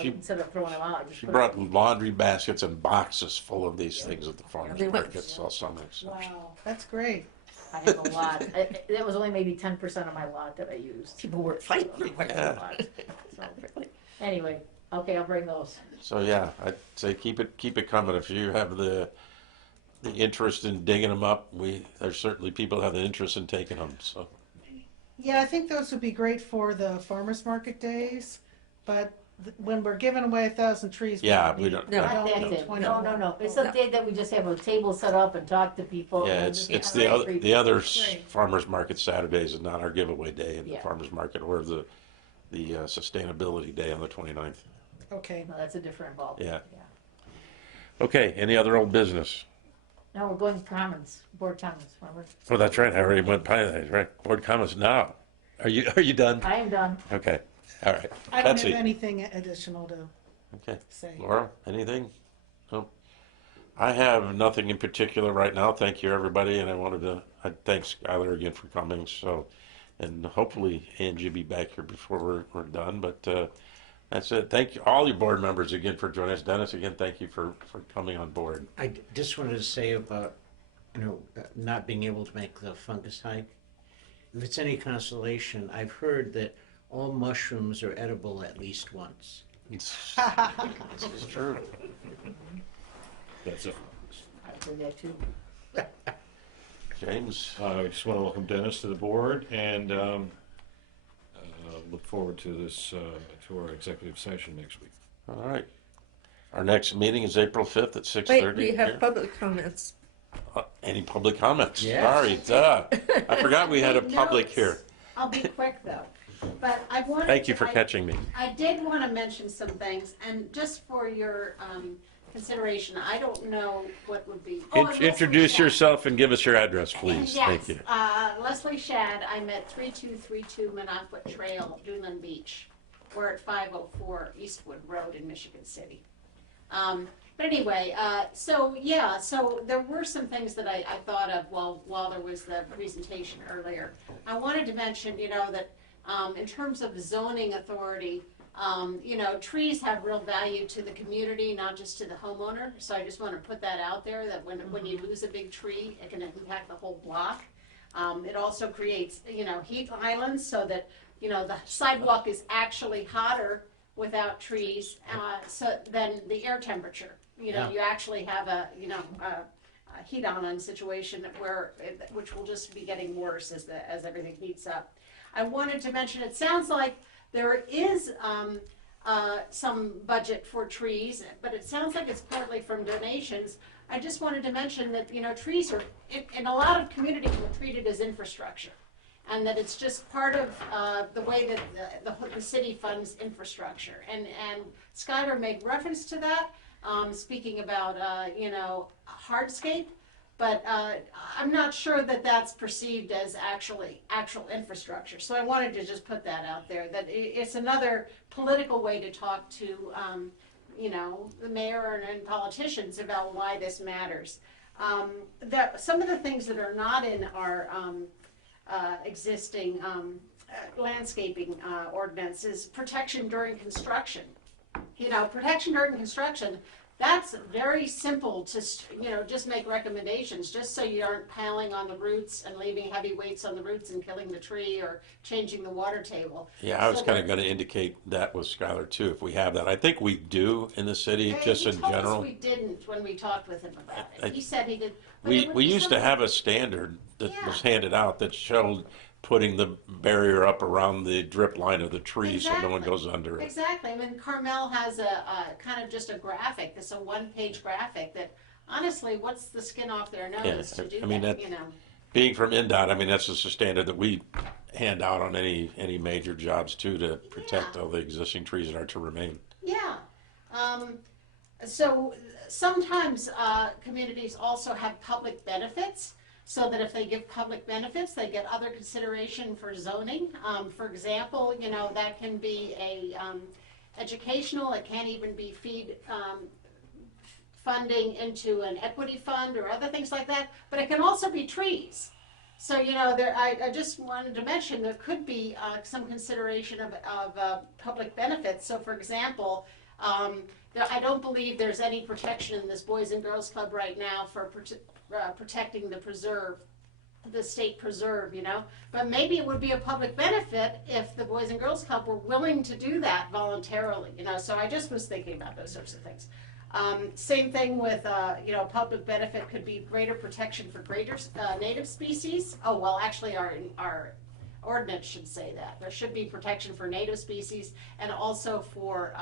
She- Instead of throwing them out, I just She put brought laundry baskets and boxes full of these things at the Yeah, farmer's they went- markets all summer. So. Wow, that's great. I have a lot. That was only maybe 10% of my lot that I used. People were fighting. Quite a lot. So, anyway, okay, I'll bring those. So yeah, I'd say keep it coming. If you have the interest in digging them up, there's certainly people who have the interest in taking them. So Yeah, I think those would be great for the farmers market days, but when we're giving away 1,000 trees. Yeah, we need- don't- we No. Not don't that need day. 20. No. It's the day that we just have a table set up and talk to people. yeah, and it's just- the other Right. farmers market Saturdays is not our giveaway day in the Yeah. farmers market or the sustainability day on the 29th. Okay. No, that's a different ball. Yeah. Okay, any other old business? Now we're going commons, board commons, remember? Oh, that's right. I already went by that. Right. Board comments now. Are you done? I am done. Okay. All right. I don't Betsy. have anything additional to Okay. say. Laura, anything? No. I have nothing in particular right now. Thank you, everybody, and I thank Skylar again for coming. So, and hopefully Angie will be back here before we're done. But that's it. Thank you, all you board members again for joining us. Dennis, again, thank you for coming on board. Just wanted to say about, not being able to make the fungus hike. If it's any consolation, I've heard that all mushrooms are edible at least once. It's true. That's it. I heard that too. James. I just want to welcome Dennis to the board and look forward to this, to our executive session next week. All right. Our next meeting is April 5th at 6:30. Wait, we have here. public comments. Any public comments? Yes. Sorry, duh. I forgot we had a public here. I'll be quick though, but I wanted. Thank you for I- catching me. I did want to mention some things, and just for your consideration, I don't know what would be. Oh, and Leslie Introduce Shad. yourself and give us your address, please. Yes, Thank you. Leslie Shad, I'm at 3232 Monofoot Trail, Dunedin Beach. We're at 504 Eastwood Road in Michigan City. But anyway, so there were some things that I thought of while there was the presentation earlier. I wanted to mention, that in terms of zoning authority, trees have real value to the community, not just to the homeowner. So I just want to put that out there, that when you lose a big tree, it can impact the whole block. It also creates, heat islands so that, the sidewalk is actually hotter without trees, than the air temperature. Yeah. You actually have a heat island situation which will just be getting worse as everything heats up. I wanted to mention, it sounds like there is some budget for trees, but it sounds like it's partly from donations. I just wanted to mention that, trees are, in a lot of communities, are treated as infrastructure. And that it's just part of the way that the city funds infrastructure. And Skylar made reference to that, speaking about, hardscape. But I'm not sure that that's perceived as actual infrastructure. So I wanted to just put that out there, that it's another political way to talk to, the mayor and politicians about why this matters. Some of the things that are not in our existing landscaping ordinance is protection during construction. Protection during construction, that's very simple to, just make recommendations, just so you aren't piling on the roots and leaving heavy weights on the roots and killing the tree or changing the water table. Yeah, I was So kind of that- going to indicate that with Skylar too, if we have that. I think we do in the city, just He in told us general. we didn't when we talked with him about I- it. He said he did. but it would We be used to something- have a standard that was Yeah. handed out that showed putting the barrier up around the drip line of the tree so no one Exactly. goes under it. Exactly. I mean, Carmel has a kind of just a graphic. It's a one-page graphic that, honestly, what's the skin off their nose to do I mean, that? that- Being from NDOT, I mean, that's just a standard that we hand out on any major jobs too, to protect Yeah. all the existing trees that are to remain. Yeah. So sometimes communities also have public benefits, so that if they give public benefits, they get other consideration for zoning. For example, that can be a educational, it can even be feed funding into an equity fund or other things like that, but it can also be trees. So, I just wanted to mention there could be some consideration of public benefits. So, for example, I don't believe there's any protection in this Boys and Girls Club right now for protecting the preserve the state preserve, you know? But maybe it would be a public benefit if the Boys and Girls Club were willing to do that voluntarily, you know? So I just was thinking about those sorts of things. Same thing with, you know, public benefit could be greater protection for native species. Oh, well, actually our ordinance should say that. There should be protection for native species and also for,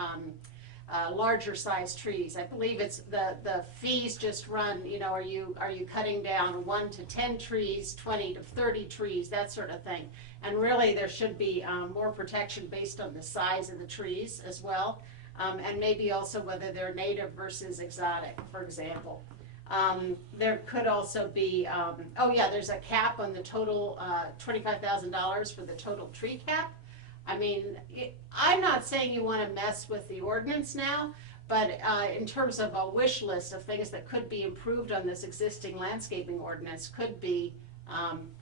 larger size trees. I believe it's the fees just run, you know, are you cutting down 1 to 10 trees, 20 to 30 trees, that sort of thing. And really there should be more protection based on the size of the trees as well. And maybe also whether they're native versus exotic, for example. There could also be, there's a cap on the total, $25,000 for the total tree cap. I mean, I'm not saying you want to mess with the ordinance now, but in terms of a wish list of things that could be improved on this existing landscaping ordinance could be,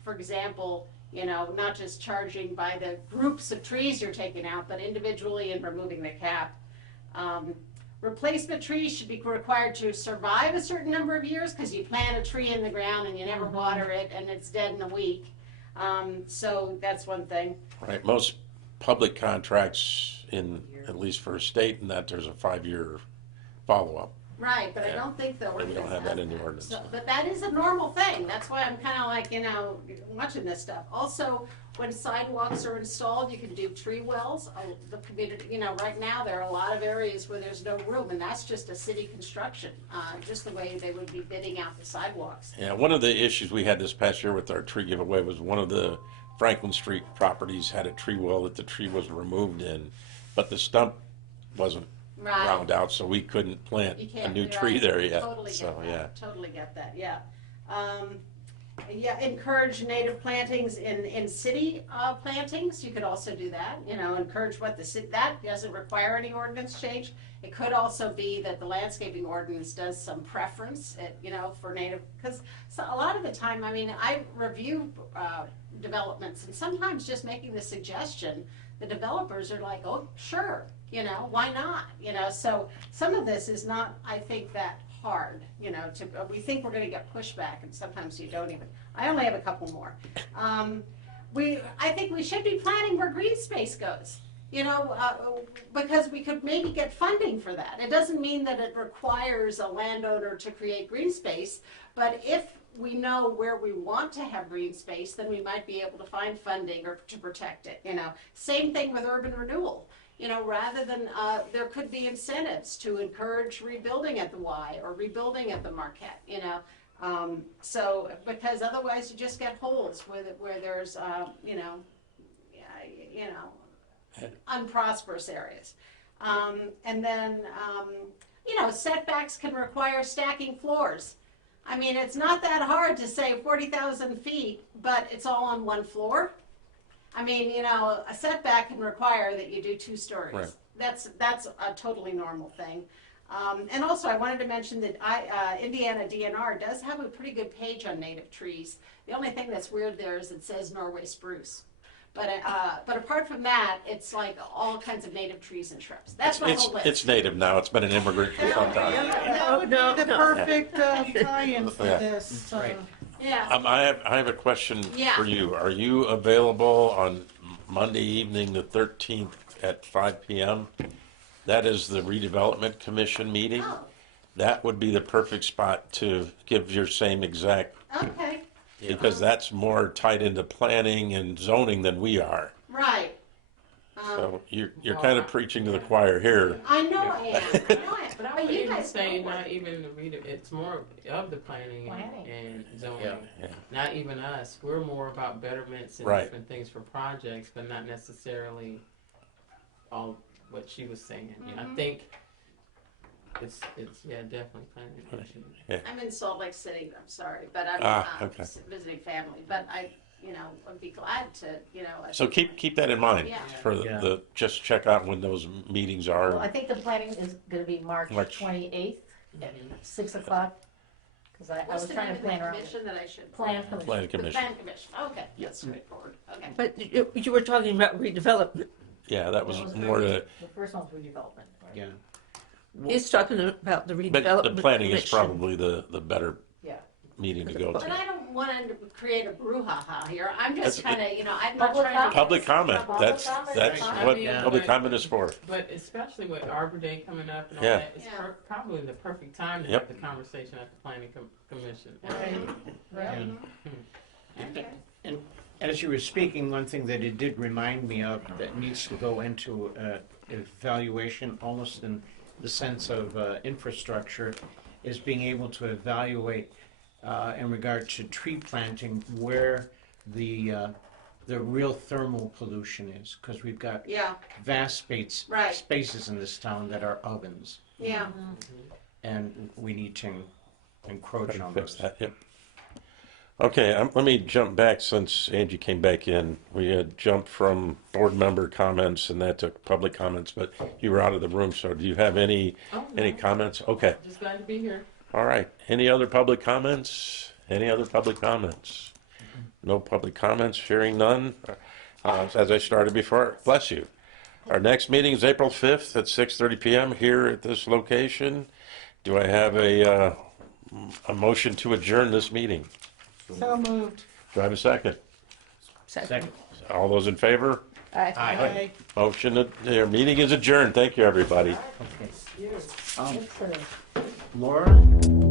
for example, you know, not just charging by the groups of trees you're taking out, but individually and removing the cap. Replacement trees should be required to survive a certain number of years because you plant a tree in the ground and you never water it and it's dead in a week. So that's one thing. Right, most public contracts at least for a state, and that there's a 5-year follow-up. Right, but I Yeah. don't think the And we ordinance don't have that has in the ordinance. So, but that is a normal thing. That's why I'm kind of like, you know, watching this stuff. Also, when sidewalks are installed, you can do tree wells. The community, you know, right now there are a lot of areas where there's no room, and that's just a city construction, just the way they would be bidding out the sidewalks. Yeah, one of the issues we had this past year with our tree giveaway was one of the Franklin Street properties had a tree well that the tree was removed in, but the stump wasn't Right. round out, so we couldn't plant You a can't. new you're tree right. there yet. Totally So, get yeah. that. Totally get that. Yeah. Encourage native plantings in city plantings. You could also do that. You know, encourage what the city. That doesn't require any ordinance change. It could also be that the landscaping ordinance does some preference, you know, for native. Because a lot of the time, I mean, I review developments, and sometimes just making the suggestion, the developers are like, oh, sure. You know, why not? You know, so some of this is not, I think, that hard, you know, we think we're gonna get pushback, and sometimes you don't even. I only have a couple more. I think we should be planning where green space goes, you know, because we could maybe get funding for that. It doesn't mean that it requires a landowner to create green space, but if we know where we want to have green space, then we might be able to find funding or to protect it, you know. Same thing with urban renewal. You know, rather than, there could be incentives to encourage rebuilding at the Y or rebuilding at the Marquette, you know. So, because otherwise you just get holes where there's, you know, unprosperous areas. And then, you know, setbacks can require stacking floors. I mean, it's not that hard to say 40,000 feet, but it's all on one floor. I mean, you know, a setback can require that you do 2 stories. Right. That's a totally normal thing. And also, I wanted to mention that Indiana DNR does have a pretty good page on native trees. The only thing that's weird there is it says Norway spruce. But apart from that, it's like all kinds of native trees and shrubs. That's my whole list. It's native now. It's been an immigrant for some time. That would be the perfect tie-in for Yeah. this. Right. Yeah. I have a question Yeah. for you. Are you available on Monday evening, the 13th at 5 p.m.? That is the redevelopment commission meeting. Oh, That would be the perfect spot to give your same exact, okay. because that's more tied into planning and zoning than we are. Right. So you're kind of preaching to the choir here. I know I am. I know I am. But I But would you even guys say don't work. not even the it's more of the planning and zoning. Yeah. Yeah. Not even us. We're more about betterments and Right. different things for projects, but not necessarily all what she was saying. I think it's definitely planning and commission. I'm in Salt Lake City. I'm sorry, but I'm Okay. visiting family. But I, you know, would be glad to, you know. So keep that in mind Yeah. for Yeah. the just check out when those meetings Well, I are. think the planning is gonna be March March. 28th at 6 o'clock, because I What's was the trying name to of the plan around. commission that I should? Plan commission. Planning The commission. plan commission. Okay, that's straightforward. Okay. But you were talking about redevelopment. Yeah, that was That was more very- to, The first one's redevelopment. Yeah. He's talking about the but redevelopment. the planning is commission. probably the better Yeah. meeting to go But to. I don't wanting to create a brouhaha here. I'm just That's- kind of, I'm not Public trying comment. to. Public comment, Public that's comment that's is fine. what I mean, public but- comment is for. But especially with Arbor Day coming up and all Yeah. that, it's Yeah. probably the perfect time to Yep. have the conversation at the planning commission. And, Okay. and as you were speaking, one thing that it did remind me of that needs to go into evaluation, almost in the sense of infrastructure, is being able to evaluate in regard to tree planting where the real thermal pollution is, because we've got Yeah, vast Right. spaces in this town that are ovens, yeah. and we need to encroach on Fix those. that, yep. Okay, let me jump back since Angie came back in. We had jumped from board member comments and that took public comments, but you were out of the room, so do you have any Oh, no. comments? Okay, Just glad to be here. all right. Any other public comments? Any other public comments? No public comments, hearing none. As I started before, bless you. Our next meeting is April 5th at 6:30 PM here at this location. Do I have a motion to adjourn this meeting? So moved. Do I have a second? Second. All those in favor? Aye. Aye. Motion, their meeting is adjourned. Thank you, everybody. Okay. Yes. Laura?